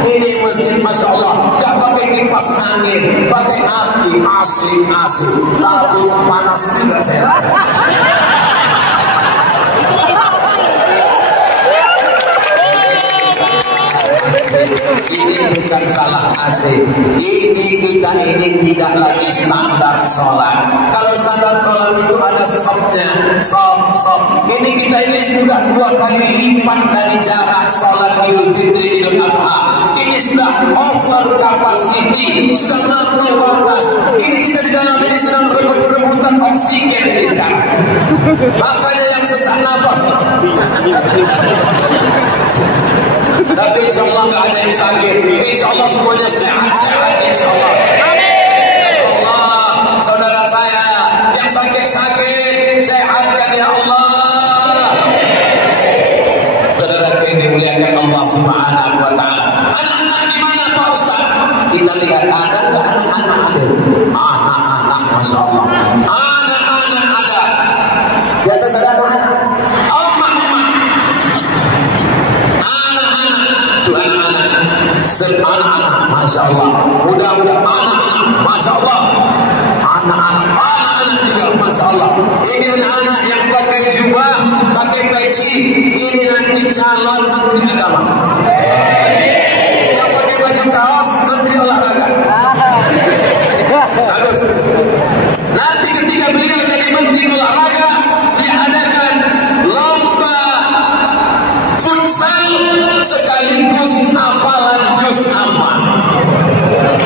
Ini masjid Masya Allah gak pakai kipas angin, pakai asli labut panas juga saya. Ini bukan salah AC. Ini kita ini tidak lagi standar sholat. Kalau standar sholat itu ada stopnya, stop. Ini kita ini sudah 2 kali lipat dari jarak sholat Idul Fitri Idul Adha. Ini sudah over capacity, sudah melampaui batas. Ini kita di dalam ini sedang rebutan oksigen ini sekarang. Makanya yang sesak nafas. Tapi insya Allah gak ada yang sakit. Insya Allah semuanya sehat-sehat. Insya Allah. Amin. Allah, saudara saya yang sakit-sakit sehatkan ya Allah. Saudara yang dimuliakan Allah Subhanahu Wa Taala. Anak-anak gimana Pak Ustaz? Kita lihat ada nggak anak-anak ada? Anak-anak, Masya Allah. Anak-anak ada. Di atas ada anak-anak. Anak-anak, Masya Allah. Mudah-mudahan anak-anak, Masya Allah. Anak-anak juga, Masya Allah. Ini anak-anak yang pakai jubah, pakai peci. Ini nanti calon menteri agama. Yang pakai baju kaos, menteri olahraga. Bagus. Nanti ketika beliau jadi menteri olahraga, diadakan lomba futsal sekaligus hafalan juz amma,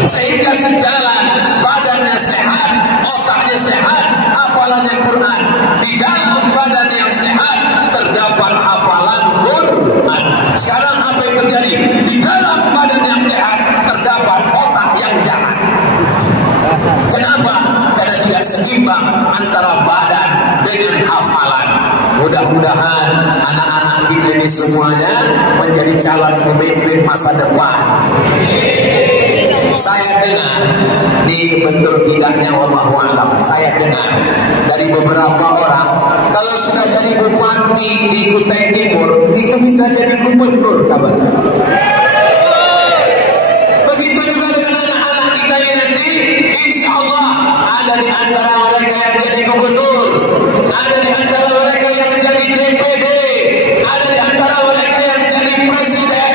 sehingga sejalan, badannya sehat, otaknya sehat, hafalannya Quran. Di dalam badan yang sehat terdapat hafalan Quran. Sekarang apa yang terjadi? Di dalam badan yang sehat terdapat otak yang jahat. Kenapa? Karena tidak seimbang antara badan dengan hafalan. Mudah-mudahan anak-anak kita ini semuanya menjadi calon pemimpin masa depan. Saya dengar, ini betul tidaknya wallahu a'lam, saya dengar dari beberapa orang, kalau sudah jadi bupati di Kutai Timur, itu bisa jadi gubernur kabarnya. Begitu juga dengan anak-anak kita ini nanti, insya Allah ada di antara mereka yang jadi gubernur, ada di antara mereka yang jadi DPD, ada di antara mereka yang jadi presiden.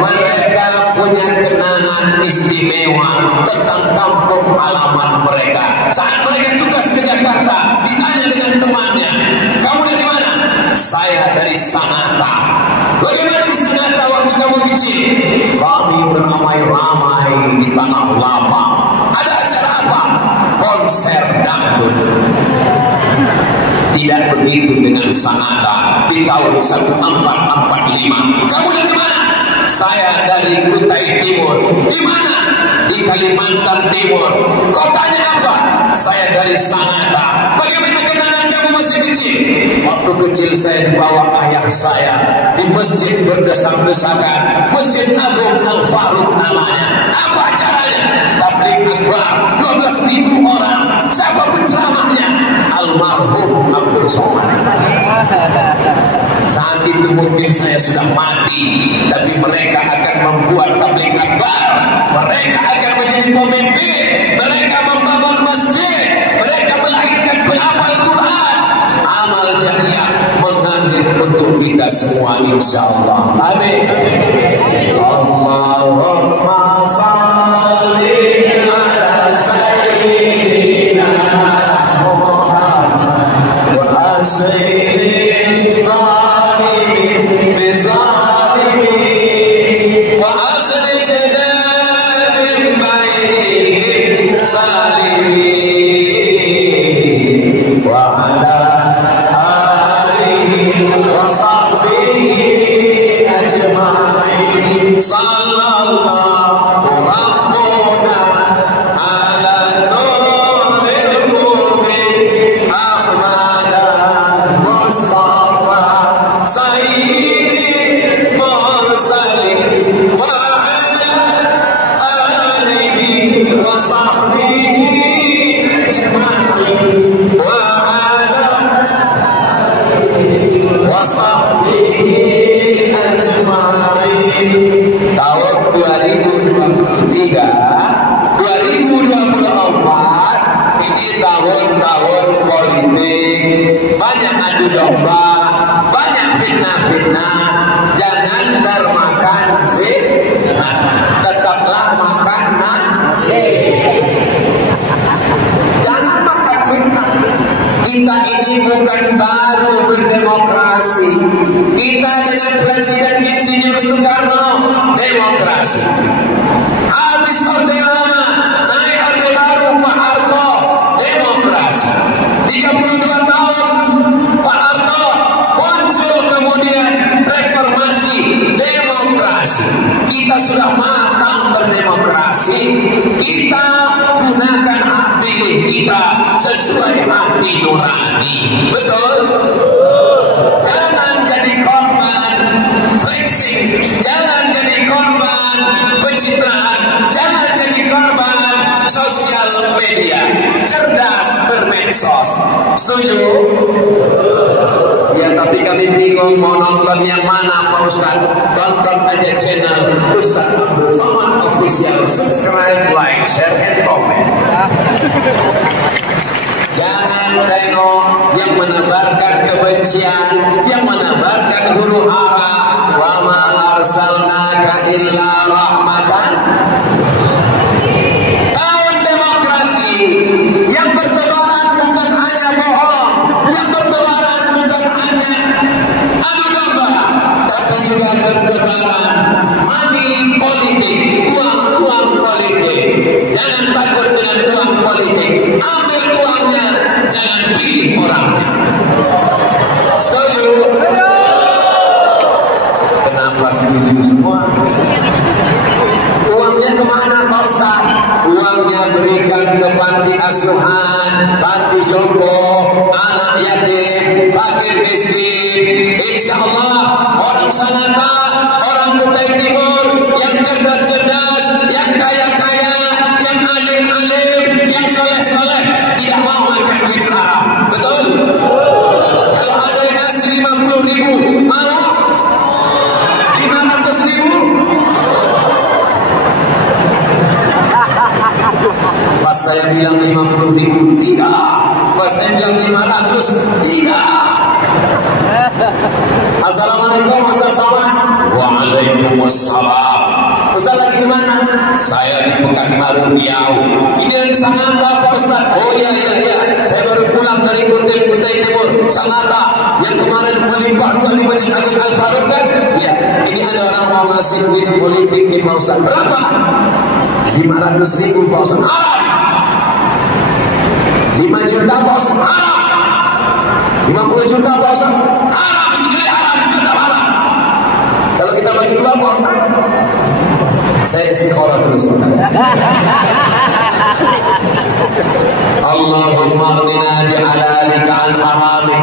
Mereka punya kenangan istimewa tentang kampung halaman mereka. Saat mereka tugas ke Jakarta, ditanya dengan temannya, kamu dari mana? Saya dari Sanata. Bagaimana di Sanata waktu kamu kecil? Kami beramai-ramai di Tanah Lapang. Ada acara apa? Konser dangdut. Tidak begitu dengan Sanata di tahun 1445. Kamu dari mana? Saya dari Kutai Timur. Di mana? Di Kalimantan Timur. Kotanya apa? Saya dari Sanata. Bagaimana kenangan kamu masih kecil? Waktu kecil saya dibawa ayah saya di masjid berdesak-desakan, Masjid Agung Al-Faruq namanya. Apa acaranya? Tabligh akbar, 12.000 orang. Siapa penceramahnya? Almarhum Abdul Somad. Saat itu mungkin saya sudah mati, tapi mereka akan membuat tabligh akbar, mereka akan menjadi pemimpin, mereka membangun masjid, mereka melahirkan penghafal Quran. Amal jariah mengalir untuk kita semua insya Allah. Amin. Allahumma salli ala sayyidina Muhammad wa sayyidina zalimin bizalimin wa akhrijna min bainihim salimin wa ala wa sahbihi ajma'in. Sallallahu rabbuna ala nuril mubin Ahmad Mustafa Sayyidina fitnah. Jangan termakan fitnah. Tetaplah makan nasi. Jangan makan fitnah. Kita ini bukan baru berdemokrasi. Kita dengan Presiden Insinyur Soekarno demokrasi. Habis Orde Lama, naik Orde Baru Pak Harto demokrasi. 32 tahun Pak Harto muncul, kemudian reformasi demokrasi. Kita sudah matang berdemokrasi. Kita gunakan hak pilih kita sesuai hati nurani. Betul? Jangan jadi korban flexing, jangan jadi korban pencitraan, jangan jadi korban sosial media. Cerdas bermedsos. Setuju? Ya, tapi kami bingung mau nonton yang mana Pak Ustaz. Tonton aja channel Ustaz Abdul Somad Official. Subscribe, like, share, and comment. Jangan tengok yang menebarkan kebencian, yang menebarkan huru hara. Wa ma arsalnaka illa rahmatan. Tahun demokrasi yang bertebaran bukan hanya bohong, yang bertebaran bukan hanya adu domba, tapi juga bertebaran money politik, uang politik. Jangan takut dengan uang politik. Ambil uangnya, jangan pilih orangnya. Setuju? Kenapa setuju semua? Uangnya kemana Pak Ustaz? Uangnya berikan ke panti asuhan, panti jompo, anak yatim, fakir miskin. Insya Allah orang Sanata, orang Kutai Timur yang cerdas-cerdas, yang kaya-kaya, yang alim-alim, yang soleh-soleh tidak mau makan duit haram. Betul? Kalau ada yang ngasih 50.000, mau? 500.000? Pas saya bilang 50.000, tidak. Pas saya bilang 500, tidak. Assalamualaikum Ustaz Somad. Waalaikumsalam. Ustaz lagi di mana? Saya di Pekanbaru Riau. Ini yang di Sangatta Pak Ustaz. Oh iya. Saya baru pulang dari Kutai Timur. Sangatta yang kemarin melimpah ruah di Masjid Agung Al-Faruq kan? Iya. Ini ada orang mau ngasih duit politik di Pak Ustaz. Berapa? 500.000 Pak Ustaz. Haram. 5 juta Pak Ustaz. Haram. 50 juta Pak Ustaz. Haram. Haram. Tetap haram. Kalau kita bagi dua Pak Ustaz, saya istikharah dulu sebentar. Allahumma ardina bihalalika an haramik.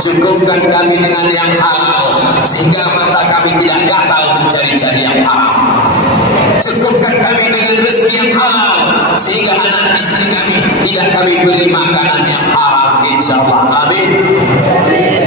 Cukupkan kami dengan yang halal sehingga mata kami tidak gatal mencari-cari yang haram. Cukupkan kami dengan rezeki yang halal sehingga anak istri kami tidak kami beri makanan yang haram, insyaallah. Amin.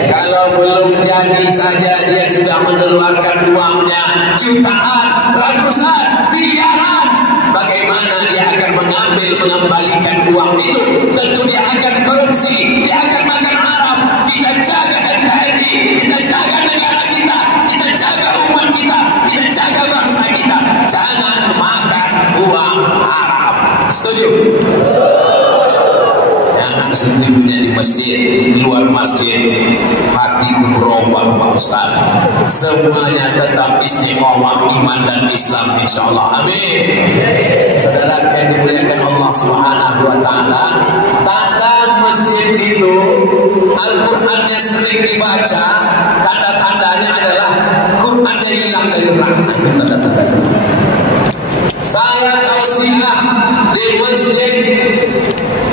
Kalau belum jadi saja dia sudah mengeluarkan uangnya jutaan, ratusan, miliaran. Bagaimana dia akan mengambil, mengembalikan uang itu? Tentu dia akan korupsi, dia akan makan haram. Kita jaga NKRI, kita jaga negara kita, kita jaga umat kita, kita jaga bangsa kita. Jangan makan uang haram. Setuju? Jangan setujunya di masjid, keluar masjid hatiku berubah Pak Ustaz. Semuanya tetap istiqomah iman dan Islam insyaallah. Amin. Saudara yang dimuliakan Allah Subhanahu wa taala, tanda masjid itu Al-Qur'annya sering dibaca, tanda-tandanya adalah Qur'annya hilang dari rahmat. Saya tausiah di Masjid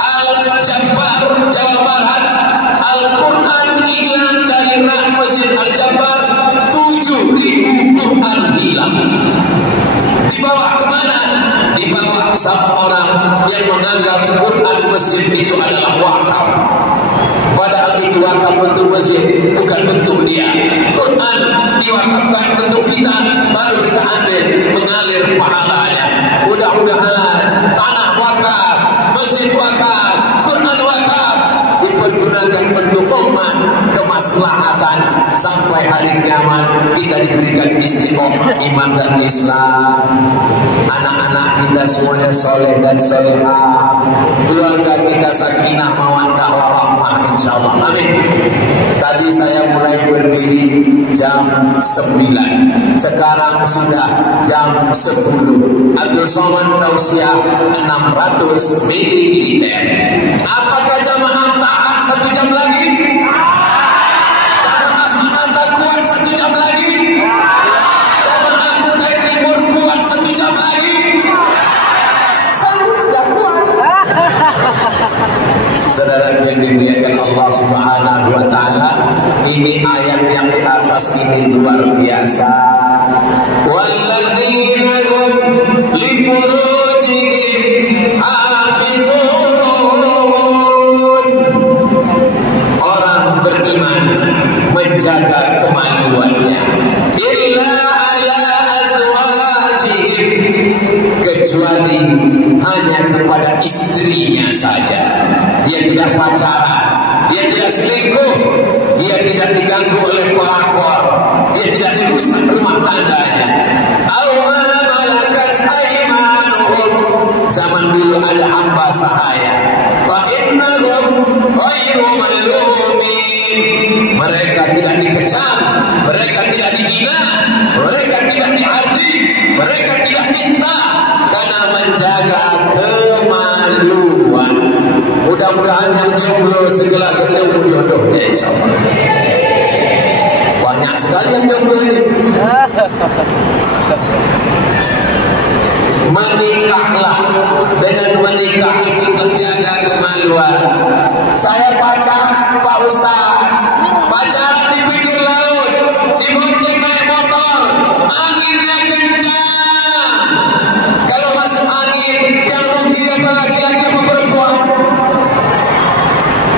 Al-Jabbar Jawa Barat, Al-Quran hilang dari rak Masjid Al-Jabbar. 7.000 Quran hilang. Dibawa kemana? Dibawa sama orang yang menganggap Quran masjid itu adalah wakaf. Padahal itu wakaf untuk masjid, bukan bentuk dia. Quran diwakafkan bentuk kita, baru kita ambil, mengalir pahalanya. Mudah-mudahan tanah wakaf, masjid wakaf, Quran wakaf dipergunakan bentuk umat kemaslahatan sampai hari kiamat kita diberikan istiqomah iman dan Islam. Anak-anak kita semuanya soleh dan solehah, keluarga kita sakinah mawaddah warahmah insyaallah. Amin. Tadi saya mulai berdiri jam 9, sekarang sudah jam 10. Abdul Somad tausiah 600 ml. Apakah jamaah tahan 1 jam lagi? Jamaah Sananta kuat 1 jam lagi? Jamaah Kutai Timur kuat 1 jam lagi? Saya tidak kuat. Saudara yang dimuliakan Allah Subhanahu wa taala, ini ayat yang di atas ini luar biasa. Walladzina hum li furujihim hafizun. Orang beriman menjaga kemaluannya. Illa ala azwajihim, kecuali hanya kepada istrinya saja. Dia tidak pacaran, dia tidak selingkuh, dia tidak diganggu oleh pelakor, dia tidak dirusak rumah tangganya. Aw ma malakat aymanuhum, zaman dulu ada hamba sahaya. Fa innahum ghairu malumin, mereka tidak dikecam, mereka tidak dihina, mereka tidak dihardi, mereka tidak nista, karena menjaga kemaluan. Mudah-mudahan yang jomblo segera ketemu jodohnya insyaallah. Banyak sekali yang jomblo ini. Menikahlah, dengan menikah itu terjaga kemaluan. Saya pacaran Pak Ustaz, pacaran di pinggir laut, dibonceng naik motor, anginnya kencang. Kalau masuk angin, yang rugi apa laki-laki apa perempuan?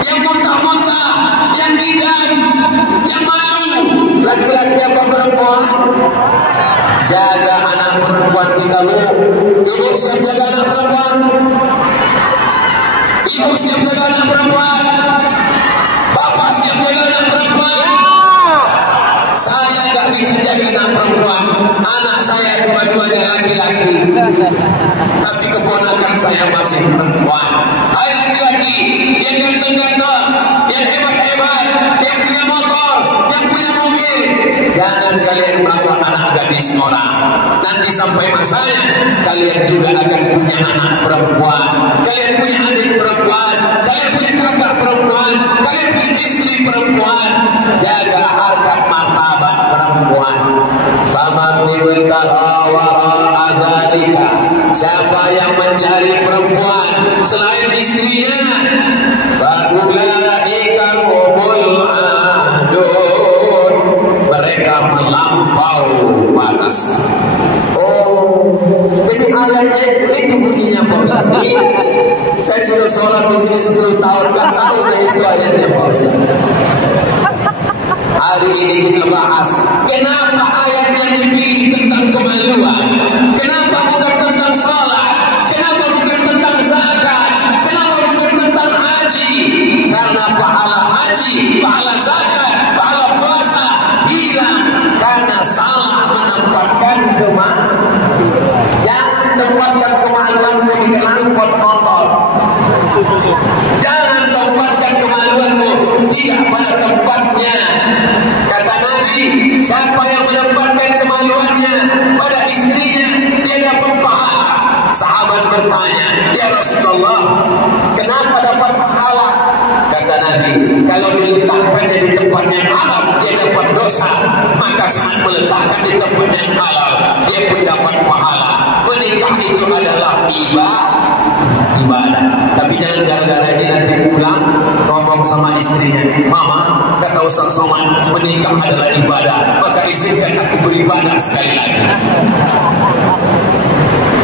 Yang muntah-muntah, yang tidak, yang malu, laki-laki apa perempuan? Jaga anak perempuan kita, Bu. Ibu siap jaga anak perempuan? Ibu siap jaga anak perempuan? Bapak siap jaga anak perempuan? Saya gak bisa jaga anak perempuan. Anak saya dua-duanya laki-laki, tapi keponakan saya masih perempuan. Hai laki-laki yang ganteng-ganteng, yang hebat-hebat, yang punya motor, yang punya mobil, jangan kalian bawa anak gadis orang. Nanti sampai masanya kalian juga akan punya anak perempuan, kalian punya adik perempuan, kalian punya kakak perempuan, kalian punya istri perempuan. Jaga harkat martabat perempuan. Faman ibtagha wara'a dzalika, siapa yang mencari perempuan selain istrinya, faulaika humul adun, mereka melampau batas. Oh, jadi ayatnya itu bunyinya Pak Ustaz. Saya sudah sholat di sini 10 tahun, gak tahu saya itu ayatnya Pak Ustaz. Hari ini kita bahas kenapa ayatnya dipilih tentang kemaluan, kenapa bukan tentang sholat, kenapa bukan tentang zakat, kenapa bukan tentang haji. Karena pahala haji, pahala zakat, pahala puasa hilang karena salah menempatkan kemaluan. Jangan tempatkan kemaluanmu di angkot motor, jangan tempatkan kemaluanmu tidak pada tempatnya. Kata Nabi, siapa yang menempatkan kemaluannya pada istrinya, dia dapat pahala. Sahabat bertanya, ya Rasulullah, kenapa dapat pahala? Kata Nabi, kalau diletakkannya di tempat yang halal, dia dapat dosa. Maka saat meletakkan di tempat yang halal, dia pun dapat pahala. Menikah itu adalah ibadah. Tapi jangan gara-gara ini nanti pulang ngomong sama istrinya, Mama, kata Ustaz Somad, menikah adalah ibadah, maka izinkan aku beribadah sekali lagi.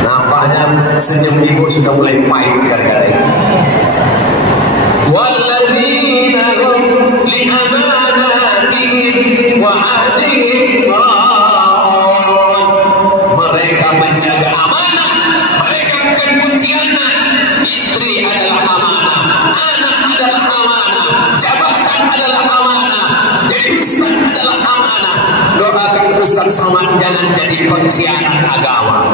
Nampaknya senyum ibu sudah mulai pahit gara-gara ini. Walladzina hum li amanatihim wa ahdihim ra'un, mereka menjaga amanah, mereka bukan pengkhianat. Istri adalah amanah, anak adalah amanah, jabatan adalah amanah. Jadi Ustaz Somad jangan jadi pengkhianat agama.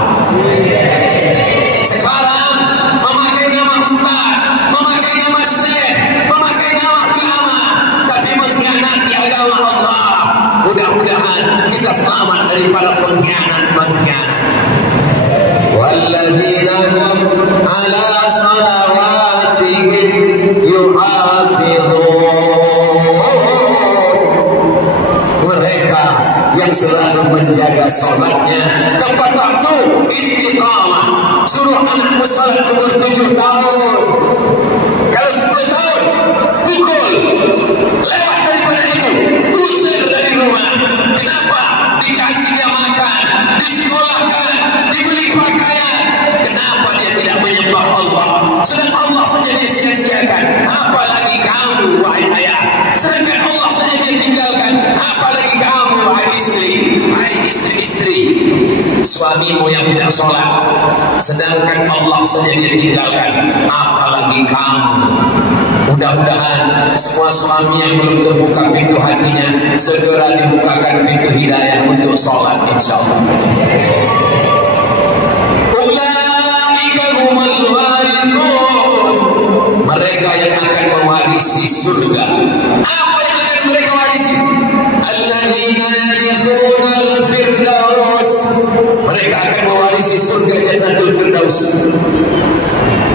Sekarang memakai nama Ustaz, memakai nama Syekh, memakai nama ulama, tapi mengkhianati agama Allah. Mudah-mudahan kita selamat daripada pengkhianat. Walladzina hum ala salawatihim yuhafizun. Mereka yang selalu menjaga salatnya tepat waktu, istiqamah. Suruh anakmu salat umur 7 tahun. Kalau 10 tahun, pukul. Lewat daripada itu, usir dari rumah. Kenapa? Dikasih dia makan, disekolahkan, dibeli pakaian. Kenapa dia tidak menyembah Allah? Sedang Allah saja dia sia-siakan. Apalagi kamu, wahai ayah. Sedangkan Allah saja dia tinggalkan. Apalagi kamu, wahai istri. Wahai istri-istri, suamimu yang tidak sholat, sedangkan Allah saja dia tinggalkan. Apalagi kamu. Mudah-mudahan semua suami yang belum terbuka pintu hatinya segera dibukakan pintu hidayah untuk sholat, insyaallah. Ulaika humul warithun. Mereka yang akan mewarisi surga. Apa yang akan mereka warisi? Alladzina yarithunal firdaus. Mereka akan mewarisi surga Jannatul Firdaus.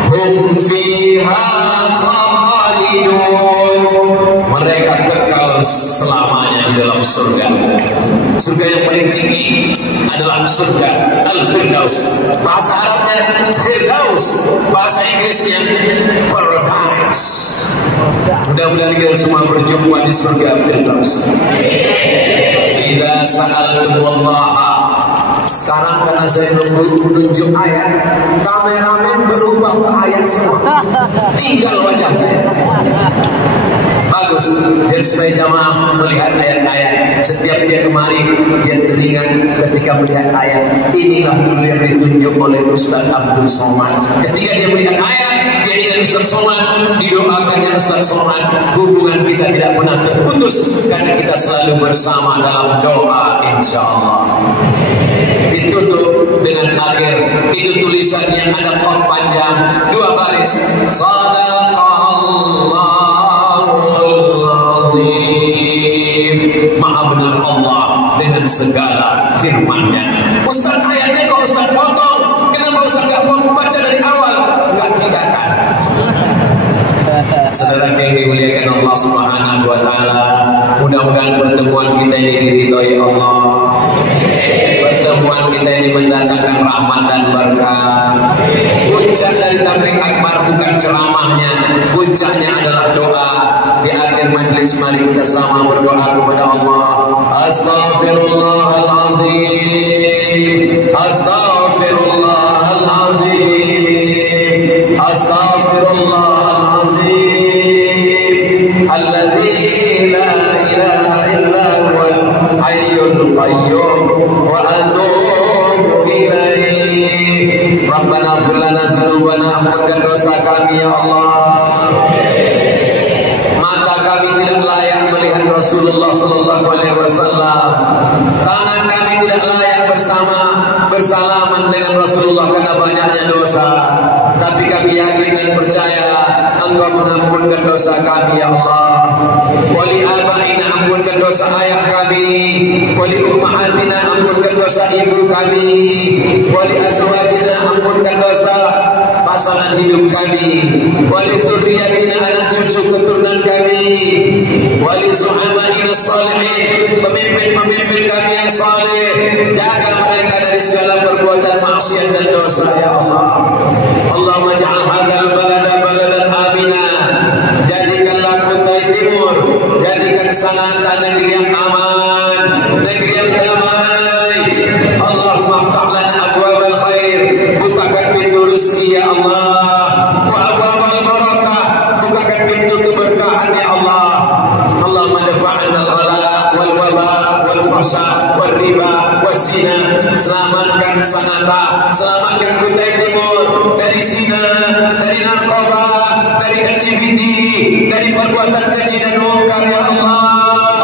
Hum fiha khalidun. Mereka kekal selamanya di dalam surga. Surga yang paling tinggi adalah surga Al-Firdaus. Bahasa Arabnya Firdaus, bahasa Inggrisnya Paradise. Mudah-mudahan kita semua berjumpa di surga Firdaus. Idza sa'altumullaha. Sekarang karena saya menunjuk ayat, kameramen berubah ke ayat semua. Tinggal wajah saya. Bagus, biar supaya jamaah melihat ayat-ayat. Setiap dia kemari, dia teringat ketika melihat ayat. Inilah dulu yang ditunjuk oleh Ustaz Abdul Somad. Ketika dia melihat ayat, dia ingat Ustaz Somad, didoakannya Ustaz Somad. Hubungan kita tidak pernah terputus karena kita selalu bersama dalam doa, insyaallah. Ditutup dengan akhir itu tulisannya ada kod panjang 2 baris. Sadaqallahul azim. Maha benar Allah dengan segala firman-Nya. Ustaz ayatnya kok Ustaz potong? Kenapa Ustaz nggak baca dari awal? Nggak kelihatan. Saudara yang dimuliakan Allah Subhanahu wa taala, mudah-mudahan pertemuan kita ini diridhoi Allah. Pertemuan kita ini mendatangkan rahmat dan berkah. Puncak dari tabligh akbar bukan ceramahnya, puncaknya adalah doa. Di akhir majelis mari kita sama berdoa kepada Allah. Astaghfirullahalazim. Astaghfirullahalazim. Astaghfirullahalazim. Alladzi la ilaha illa huwal hayyul qayyum wa atubu ilaih. Rabbana ighfir lana dzunubana, ampunkan dosa kami ya Allah. Mata kami tidak layak melihat Rasulullah sallallahu alaihi wasallam. Tangan kami tidak layak bersalaman dengan Rasulullah karena banyaknya dosa. Tapi kami yakin dan percaya Engkau mengampunkan dosa kami ya Allah. Wali abaina, ampunkan dosa ayah kami. Wali ummahatina, ampunkan dosa ibu kami. Wali azwajina, ampunkan dosa pasangan hidup kami. Wali zurriyatina, anak cucu keturunan kami. Wali suhamaina salihin, pemimpin-pemimpin kami yang saleh, jaga mereka dari segala perbuatan maksiat dan dosa ya Allah. Allahumma ja'al hadzal balada baladan amina. Jadikanlah Kutai Timur, jadikan Sananta negeri yang aman, negeri yang damai. Allahumma aftah lana abwabal khair, bukakan pintu rezeki ya Allah. Wa abwabal barakah, bukakan pintu keberkahan ya Allah. Allahumma dafa'na al-ghala wal waba wal fahsya wal riba wal zina. Selamatkan Sananta, selamatkan Kutai Timur dari zina, dari narkoba, dari LGBT, dari perbuatan keji dan mungkar ya Allah.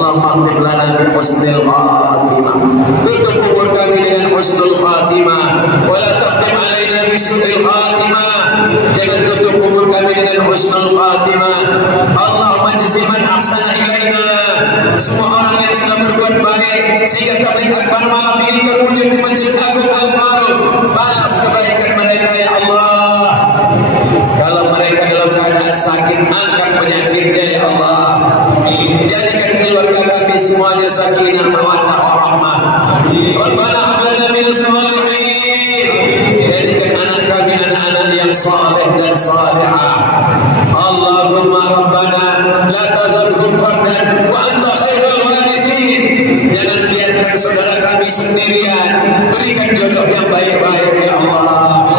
Allahumma akhtim lana bi husnil khatimah. Tutup umur kami dengan husnul khatimah. Wa la takhtim alaina bi su'il khatimah. Jangan tutup umur kami dengan husnul khatimah. Allahumma jaziman ahsana ilaina. Semua orang yang sudah berbuat baik sehingga tabligh akbar malam ini terwujud di Masjid Agung Al-Faruq, balas kebaikan mereka ya Allah. Kalau mereka dalam keadaan sakit, angkat penyakitnya ya Allah. Jadikan keluarga kami semuanya sakinah mawaddah warahmah. Rabbana hab lana minas shalihin. Jadikan anak kami anak-anak yang saleh dan salihah. Allahumma rabbana la tadharhum fardan wa anta khairul warithin. Jangan biarkan saudara kami sendirian. Berikan jodoh yang baik-baik ya Allah.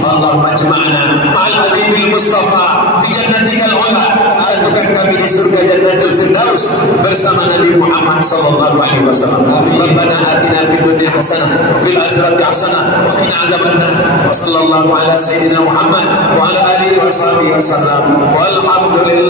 Allahumma jama'na ma'al habibil Mustafa fi jannatikal ula. Satukan kami di surga Jannatul Firdaus bersama Nabi Muhammad sallallahu alaihi wasallam. Rabbana atina fid dunya hasanah wa fil akhirati hasanah wa qina adzabannar. Wa sallallahu ala sayyidina Muhammad wa ala alihi wa sahbihi wasallam. Walhamdulillah.